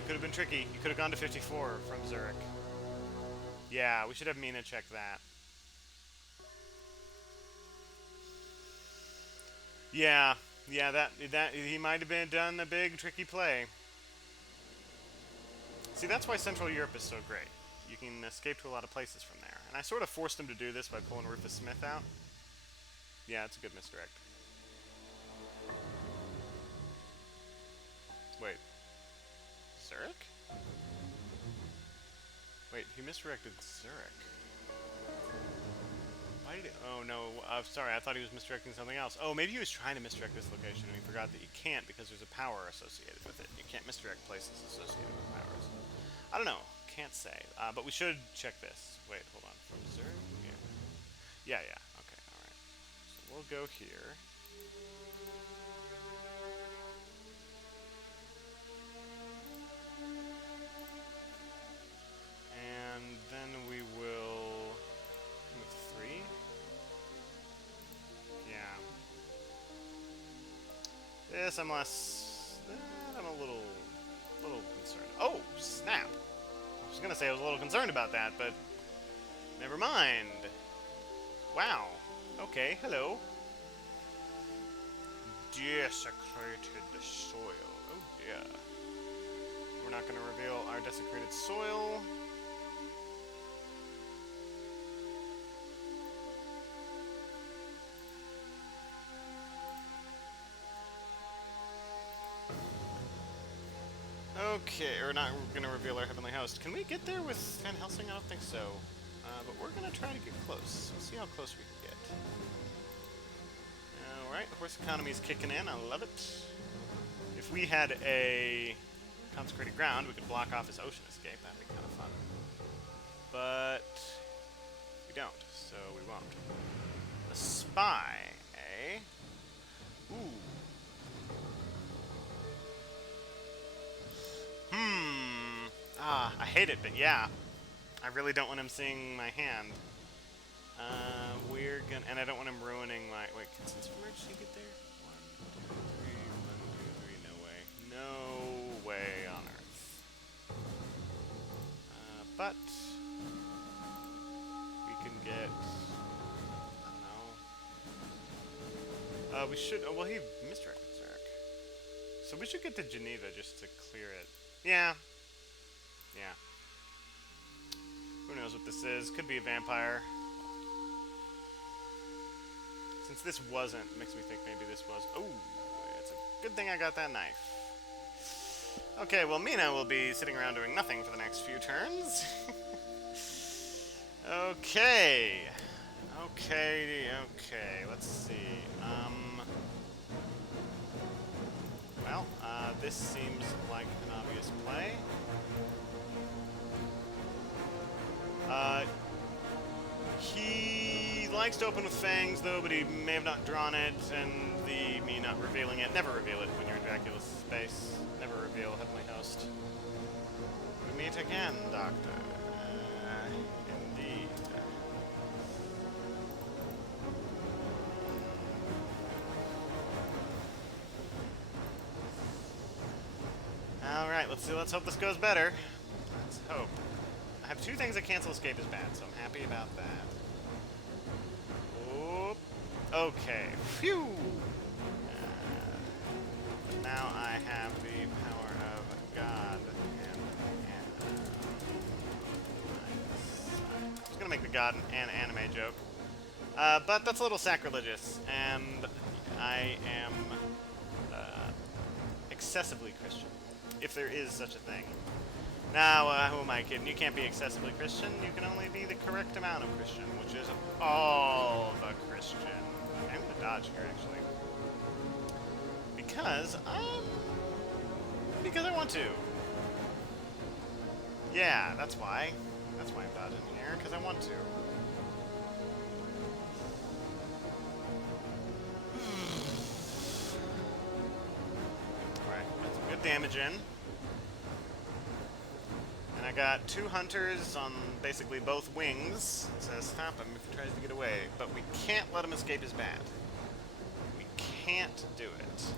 could have been tricky. You could have gone to 54 from Zurich. Yeah, we should have Mina check that. Yeah, that he might have been done a big tricky play. See, that's why Central Europe is so great. You can escape to a lot of places from there. And I sort of forced him to do this by pulling Rufus Smith out. Yeah, it's a good misdirect. Wait. Zurich? Wait, he misdirected Zurich. Why did he... Oh, no. Sorry, I thought he was misdirecting something else. Oh, maybe he was trying to misdirect this location and he forgot that you can't because there's a power associated with it. You can't misdirect places associated with powers. I don't know. Can't say. But we should check this. Wait, hold on. From Zurich? Yeah. Yeah. Okay, alright. So we'll go here. And then we will move 3. Yeah. This I'm less... I'm a little concerned. Oh, snap! I was gonna say I was a little concerned about that, but never mind. Wow. Okay, hello. Desecrated the soil. Oh, yeah. We're not gonna reveal our desecrated soil. Okay, we're not gonna reveal our heavenly host. Can we get there with Van Helsing? I don't think so. But we're gonna try to get close. We'll see how close we can get. Alright, horse economy is kicking in. I love it. If we had a consecrated ground, we could block off his ocean escape. That'd be kind of fun. But we don't, so we won't. A spy, eh? Ooh. I hate it, but yeah. I really don't want him seeing my hand. We're gonna... And I don't want him ruining my... Wait, can Sense of Emergency get there? 1, 2, 3, 1, 2, 3, no way. No way on Earth. But... we can get... I don't know. We should... Oh, well, he misdirected Zurich. So we should get to Geneva just to clear it. Yeah. Yeah. Who knows what this is? Could be a vampire. Since this wasn't, makes me think maybe this was. Oh, it's a good thing I got that knife. Okay, well, Mina will be sitting around doing nothing for the next few turns. Okay. Let's see. Well, this seems like an obvious play. He likes to open with fangs, though, but he may have not drawn it, and me not revealing it. Never reveal it when you're in Dracula's space. Never reveal Heavenly Host. We meet again, Doctor. Indeed. Alright, let's hope this goes better. Let's hope. I have 2 things that cancel escape is bad, so I'm happy about that. Oop. Okay. Phew! Now I have the power of God and I was gonna make the God and anime joke. But that's a little sacrilegious, and I am excessively Christian, if there is such a thing. Now, who am I kidding? You can't be excessively Christian. You can only be the correct amount of Christian, which is all the Christian. I'm gonna dodge here, actually. Because I want to. Yeah, that's why. That's why I'm dodging here, because I want to. Alright, got some good damage in. I got 2 hunters on basically both wings. It says stop him if he tries to get away. But we can't let him escape his bat. We can't do it.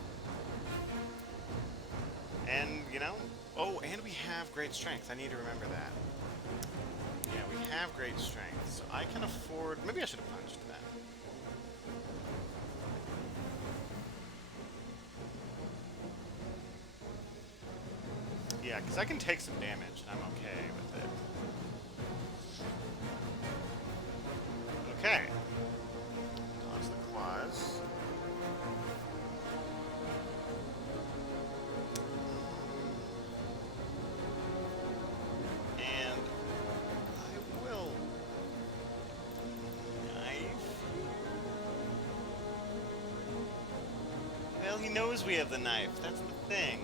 And, you know, Oh, and we have great strength. I need to remember that. Yeah, we have great strength, so I can afford... Maybe I should have punched that. Yeah, because I can take some damage, and I'm okay with it. Okay. Dodge the claws. And I will knife. Well, he knows we have the knife. That's the thing.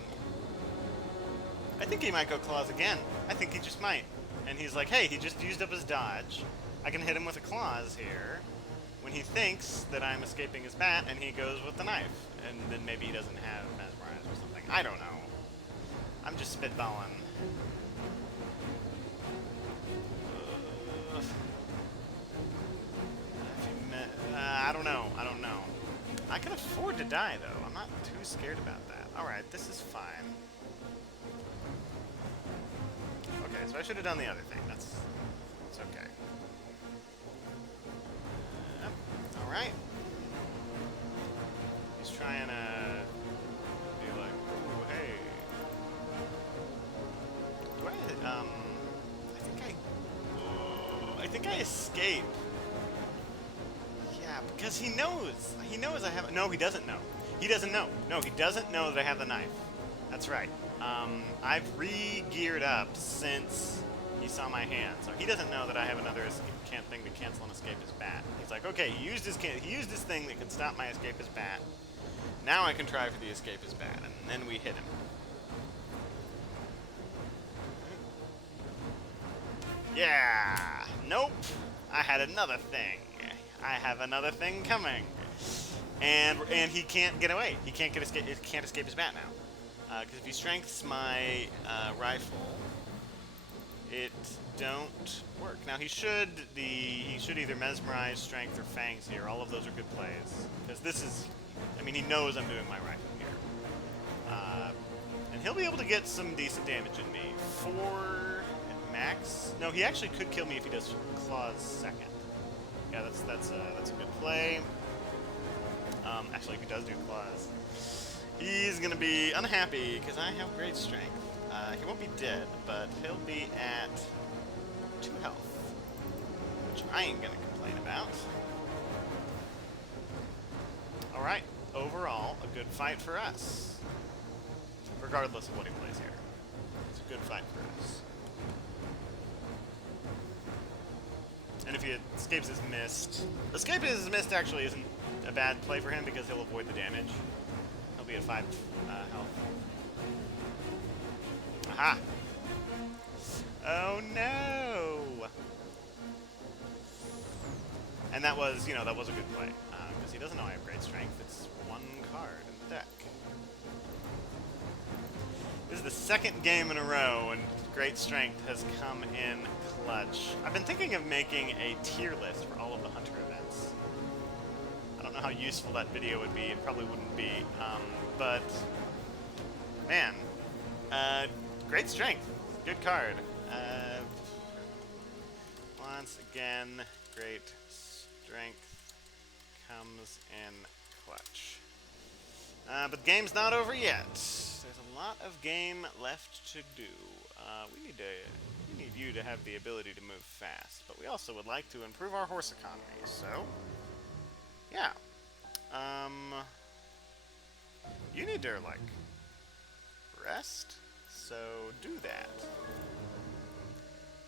I think he might go claws again. I think he just might. And he's like, hey, he just used up his dodge. I can hit him with a claws here. When he thinks that I'm escaping his bat, and he goes with the knife. And then maybe he doesn't have mesmerize or something. I don't know. I'm just spitballing. I don't know. I don't know. I can afford to die, though. I'm not too scared about that. Alright, this is fine. Okay, so I should have done the other thing. That's okay. Alright. He's trying to be like, ooh, hey. Do I think I escape. Yeah, because he knows. He knows I have... No, he doesn't know. He doesn't know. No, he doesn't know that I have the knife. That's right. I've re-geared up since he saw my hand, so he doesn't know that I have another thing to cancel and escape his bat. He's like, okay, he used this thing that can stop my escape his bat. Now I can try for the escape his bat, and then we hit him. Yeah! Nope! I had another thing. I have another thing coming. And he can't get away. He can't escape his bat now. Because if he strengths my rifle, it don't work. Now he should either mesmerize, strength, or fangs here. All of those are good plays. Because this is, I mean, he knows I'm doing my rifle here. And he'll be able to get some decent damage in me. 4 at max. No, he actually could kill me if he does claws second. Yeah, that's a good play. Actually, if he does do claws, he's gonna be unhappy because I have great strength. He won't be dead, but he'll be at 2 health, which I ain't gonna complain about. Alright, overall, a good fight for us. Regardless of what he plays here. It's a good fight for us. And if he escapes his mist... Escaping his mist actually isn't a bad play for him because he'll avoid the damage. He'll be at 5 health. Aha! Oh no! And that was, that was a good play. Because he doesn't know I have great strength. It's 1 card in the deck. This is the 2nd game in a row and great strength has come in clutch. I've been thinking of making a tier list for all of the hunter events. I don't know how useful that video would be. It probably wouldn't be. But, man. Great strength. Good card. Once again, great strength comes in clutch. But the game's not over yet. There's a lot of game left to do. We need you to have the ability to move fast, but we also would like to improve our horse economy, so... Yeah. You need to, rest? So, do that.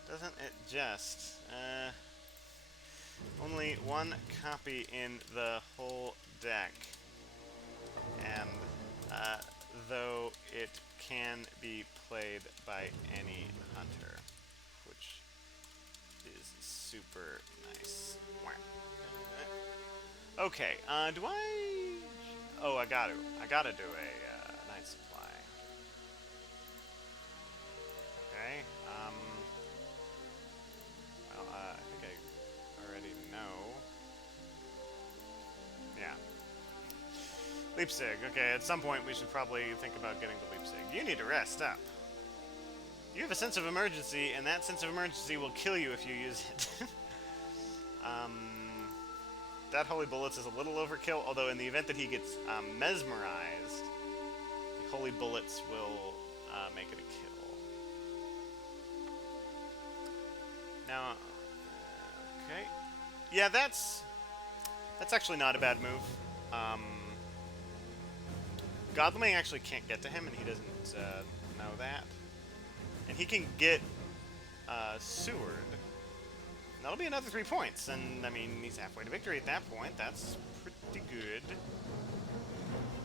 Doesn't it just... only 1 copy in the whole deck. And, though it can be played by any hunter, which is super nice. Okay, do I... Oh, I gotta do a night supply. Okay, well, I think I already know. Yeah. Leapsig. Okay, at some point we should probably think about getting the Leapsig. You need to rest up. You have a sense of emergency, and that sense of emergency will kill you if you use it. That Holy Bullets is a little overkill, although in the event that he gets mesmerized, the Holy Bullets will make it a kill. Now, okay. Yeah, that's actually not a bad move. Godleming actually can't get to him, and he doesn't know that. And he can get Seward. That'll be another 3 points, and I mean, he's halfway to victory at that point. That's pretty good.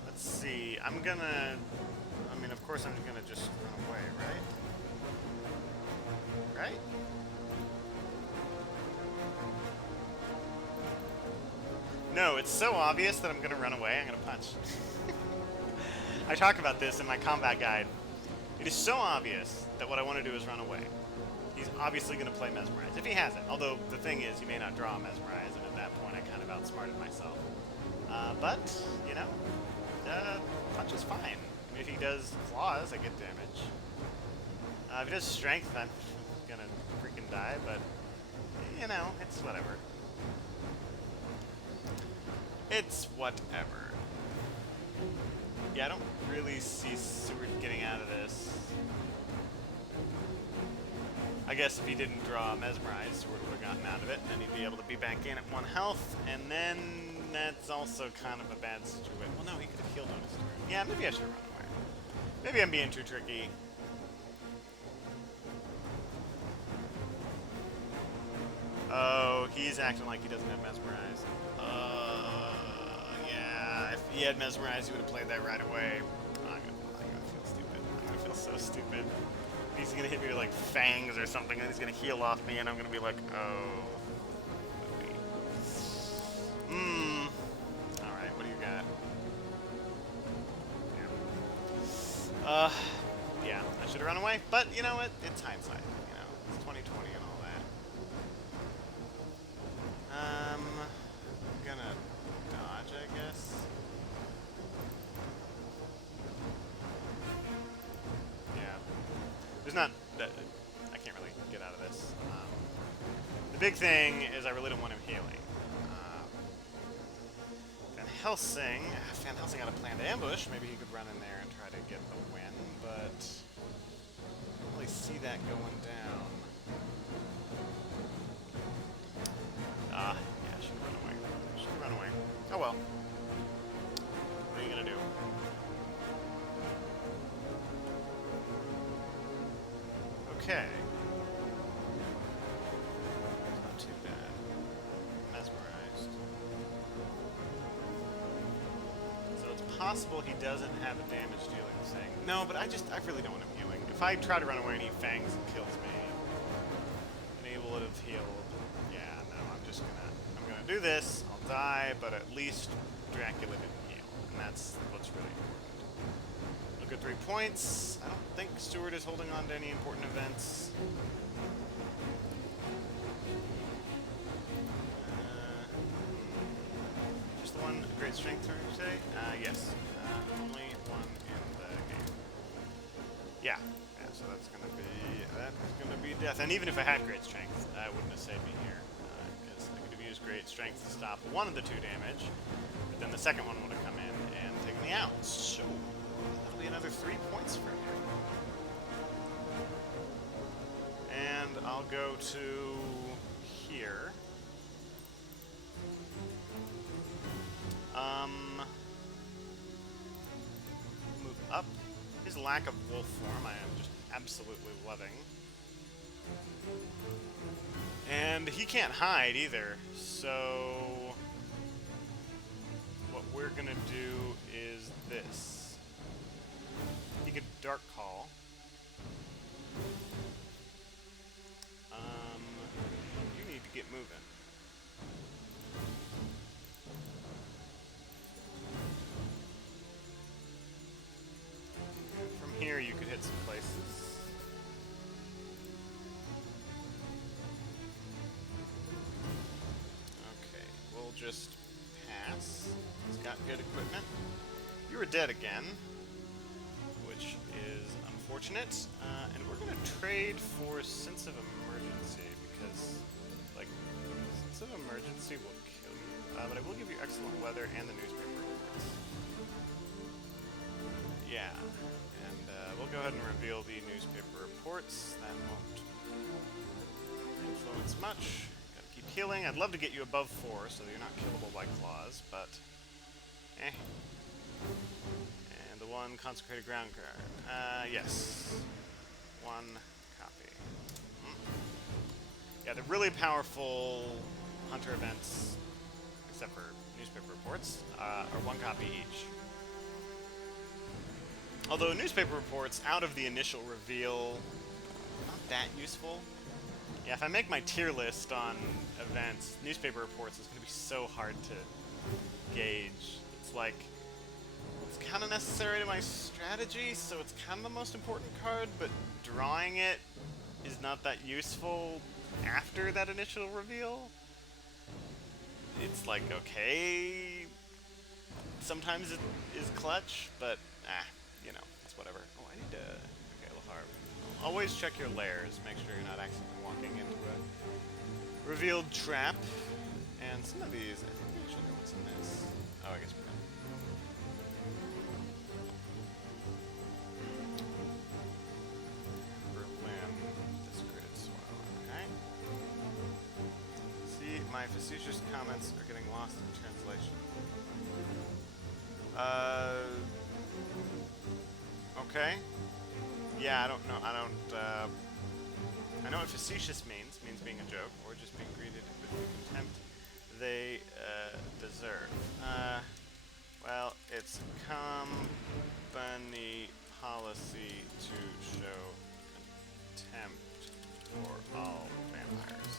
Let's see. I mean, of course, I'm gonna just run away, right? Right? No, it's so obvious that I'm gonna run away. I'm gonna punch. I talk about this in my combat guide. It is so obvious that what I want to do is run away. He's obviously going to play Mesmerize, if he has it. Although, the thing is, he may not draw Mesmerize, and at that point I kind of outsmarted myself. But, you know, punch is fine. I mean, if he does claws, I get damage. If he does strength, I'm going to freaking die, but, you know, it's whatever. It's whatever. Yeah, I don't really see Seward getting out of this. I guess if he didn't draw Mesmerize, Seward would have gotten out of it, and then he'd be able to be back in at 1 health, and then that's also kind of a bad situation. Well, no, he could have healed on his turn. Yeah, maybe I should have run away. Maybe I'm being too tricky. Oh, he's acting like he doesn't have Mesmerize. Yeah, if he had Mesmerize, he would have played that right away. I'm gonna feel stupid. I'm gonna feel so stupid. He's gonna hit me with like fangs or something, and he's gonna heal off me, and I'm gonna be like, oh. Alright, what do you got? Yeah, I should have run away, but you know what? It's hindsight, you know. It's 2020 and all that. I'm gonna dodge, I guess. Yeah. There's not... I can't really get out of this. The big thing is I really don't want him healing. Van Helsing had a planned ambush. Maybe he could run in there and try to get the win, but... I don't really see that going down. Yeah, I should run away. Should run away. Oh well. What are you gonna do? Okay. Not too bad. Mesmerized. So it's possible he doesn't have a damage dealing thing. No, but I really don't want him healing. If I try to run away and he fangs and kills me, and he would have healed. Yeah, no, I'm gonna do this. I'll die, but at least Dracula didn't heal. And that's what's really important. Look at 3 points. I don't think Seward is holding on to any important events. Just the one great strength, you say? Yes. Only one in the game. Yeah. Yeah, so that's gonna be death. And even if I had great strength, I wouldn't have saved me here. Because I could have used great strength to stop one of the 2 damage, but then the second one would have come in and taken me out. So that'll be another 3 points for him. And I'll go to here. Move up. His lack of wolf form I am just absolutely loving. And he can't hide either, so what we're gonna do is this. He could Dark Call. You need to get moving. From here you could hit some places. Okay, we'll just pass. He's got good equipment. You were dead again, which is unfortunate. And we're gonna trade for Sense of Emergency, because, like, Sense of Emergency will kill you. But I will give you Excellent Weather and the newspaper reports. Yeah, and we'll go ahead and reveal the newspaper reports. That won't influence much. Gotta keep healing. I'd love to get you above 4 so that you're not killable by claws, but eh. And the one consecrated ground card. Yes. 1 copy. Yeah, the really powerful hunter events, except for newspaper reports, are 1 copy each. Although newspaper reports, out of the initial reveal, not that useful. Yeah, if I make my tier list on events, newspaper reports is going to be so hard to gauge. It's like, it's kind of necessary to my strategy, so it's kind of the most important card, but drawing it is not that useful after that initial reveal. It's like, okay, sometimes it is clutch, but you know, it's whatever. Oh, I need to... Okay, Lahar. Always check your layers. Make sure you're not accidentally walking into a revealed trap. And some of these, I think we actually know what's in this. Oh, I guess we're done. Berlin. Desecrated soil. Okay. See, my facetious comments are getting lost in translation. Okay. Yeah, I don't know. I know what facetious means. It means being a joke, or just being greeted with the contempt they deserve. Well, it's company policy to show contempt for all vampires.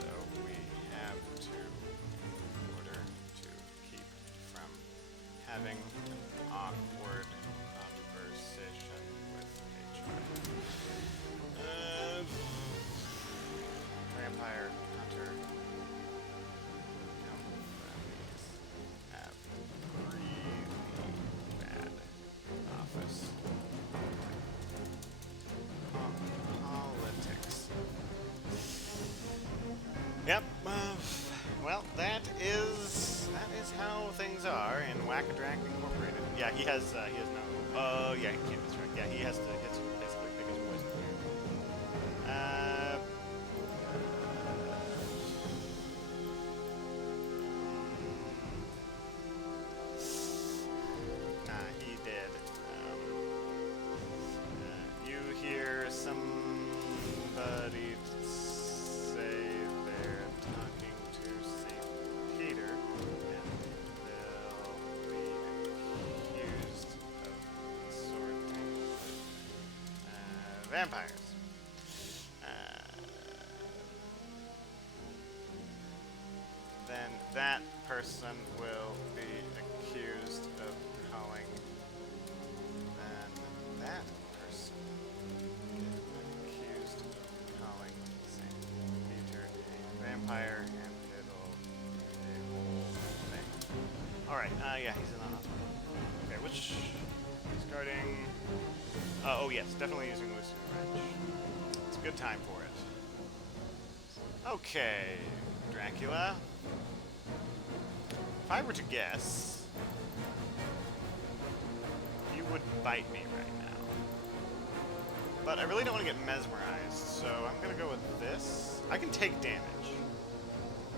So we have to order to keep from having an awkward conversation with HR. Vampire hunter companies have really bad office politics. Yep. Well, that is how things are in Whack-A-Drac Incorporated. Yeah, he has no. Yeah, he can't distract. Yeah, he has to basically pick his poison here. He did. You hear somebody say they're talking to St. Peter, and they'll be accused of sorting vampires. Then that person will be accused of calling. Then that person accused of calling St. Peter a vampire, and it'll be a whole thing. Alright, yeah, he's in the hospital. Okay, which... He's guarding... oh yes, definitely using Lucy's Wrench. It's a good time for it. Okay, Dracula. If I were to guess, you would bite me right now. But I really don't want to get mesmerized, so I'm going to go with this. I can take damage.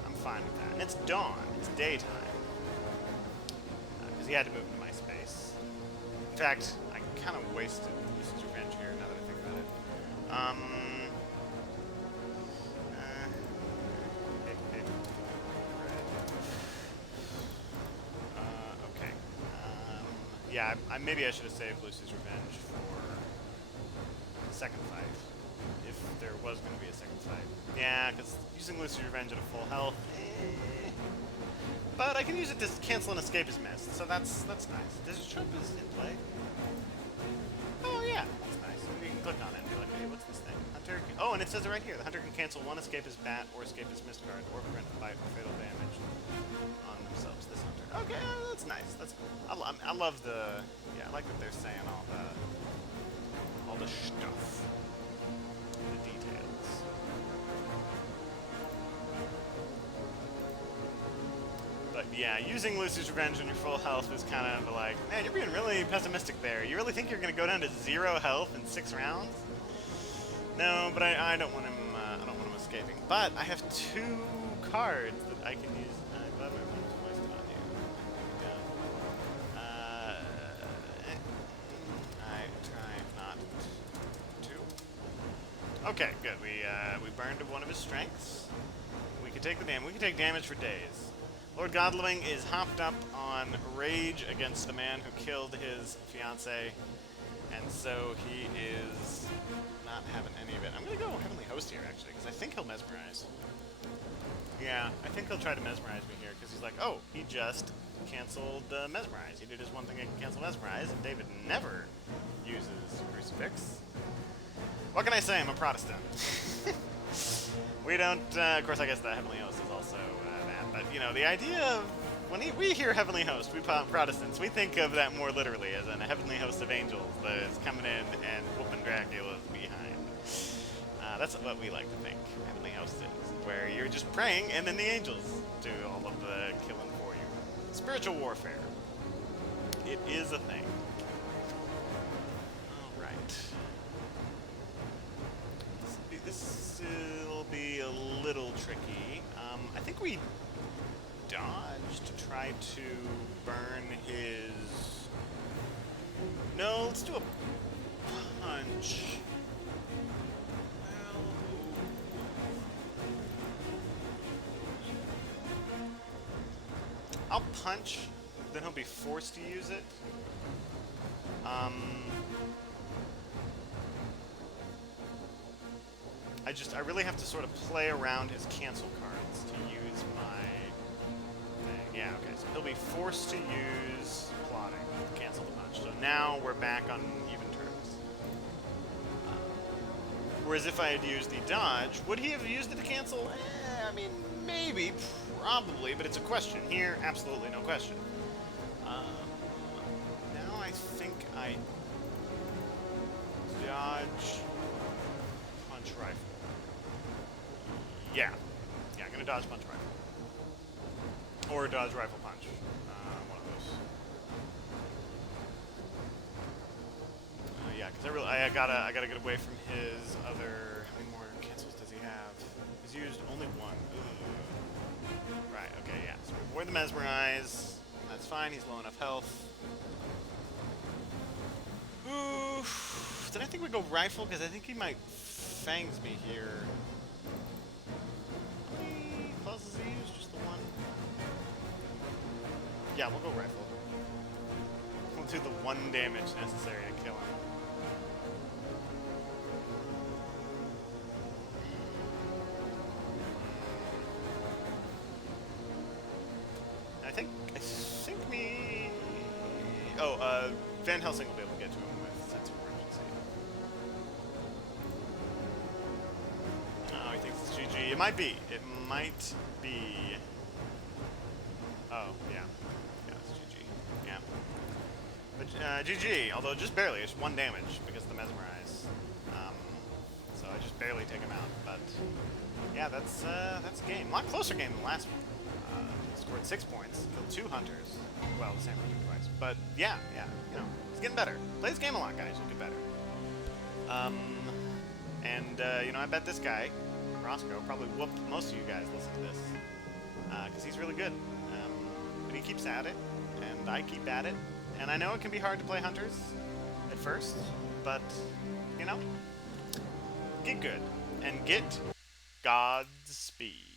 I'm fine with that. And it's dawn. It's daytime. Because he had to move into my space. In fact, I kind of wasted Lucy's Revenge here, now that I think about it. Okay. Yeah, maybe I should have saved Lucy's Revenge for the second fight. If there was going to be a second fight. Yeah, because using Lucy's Revenge at a full health... But I can use it to cancel an escape as missed, so that's nice. Does it show up as in play? Oh yeah, that's nice. You can click on it and be like, Wait, what's this thing? Hunter can, oh, and it says it right here. The hunter can cancel one escapist bat or escapist missed card or prevent a bite or fatal damage on themselves. This hunter. Okay, that's nice. That's cool. I love the. Yeah, I like that they're saying all the stuff, the details. But yeah, using Lucy's Revenge on your full health is kind of like, man, you're being really pessimistic there. You really think you're going to go down to 0 health in 6 rounds? No, but I don't want him. I don't want him escaping. But I have 2 cards that I can use. I'm glad my phone was wasted on you. I try not to. Okay, good. We burned one of his strengths. We can take the damage. We can take damage for days. Lord Godlewing is hopped up on rage against the man who killed his fiancée, and so he is not having any of it. I'm going to go Heavenly Host here, actually, because I think he'll mesmerize. Yeah, I think he'll try to mesmerize me here, because he's like, oh, he just canceled mesmerize. He did his one thing that can cancel mesmerize, and David never uses Crucifix. What can I say? I'm a Protestant. We don't, of course, I guess the Heavenly Host is also that, but, you know, the idea of, when we hear Heavenly Host, we Protestants, we think of that more literally, as in a heavenly host of angels that is coming in and whooping Dracula's behind. That's what we like to think Heavenly Host is, where you're just praying and then the angels do all of the killing for you. Spiritual warfare. It is a thing. Alright. This will be a little tricky. I think we dodge to try to burn his... No, let's do a punch. I'll punch, then he'll be forced to use it. I really have to sort of play around his cancel cards to use my thing. Yeah, okay, so he'll be forced to use plotting to cancel the punch. So now we're back on even terms. Whereas if I had used the dodge, would he have used it to cancel? I mean, maybe, probably, but it's a question. Here, absolutely no question. Now I think I dodge punch rifle. Yeah, I'm gonna dodge punch rifle. Or dodge rifle punch. One of those. Yeah, because I gotta get away from his other. How many more cancels does he have? He's used only one. Ooh. Right. Okay. Yeah. So we avoid the mesmerize. That's fine. He's low enough health. Ooh. Then I think we go rifle because I think he might fangs me here. How many claws does he use? Just the one? Yeah, we'll go rifle. We'll do the 1 damage necessary to kill him. I think me... Oh, Van Helsing will be able to get to him with sense of urgency. Oh, he thinks it's GG. It might be. It might be. Oh, yeah. Yeah, it's GG. Yeah. But GG, although just barely. It's 1 damage because of the mesmerize. So I just barely take him out. But yeah, that's game. A lot closer game than last one. Scored 6 points, killed 2 hunters. Well, the same hunter twice. But yeah, you know, he's getting better. Play this game a lot, guys. You'll get better. You know, I bet this guy, Roscoe, probably whooped most of you guys listening to this. Because he's really good. But he keeps at it, and I keep at it. And I know it can be hard to play hunters at first, but, you know, get good. And get Godspeed.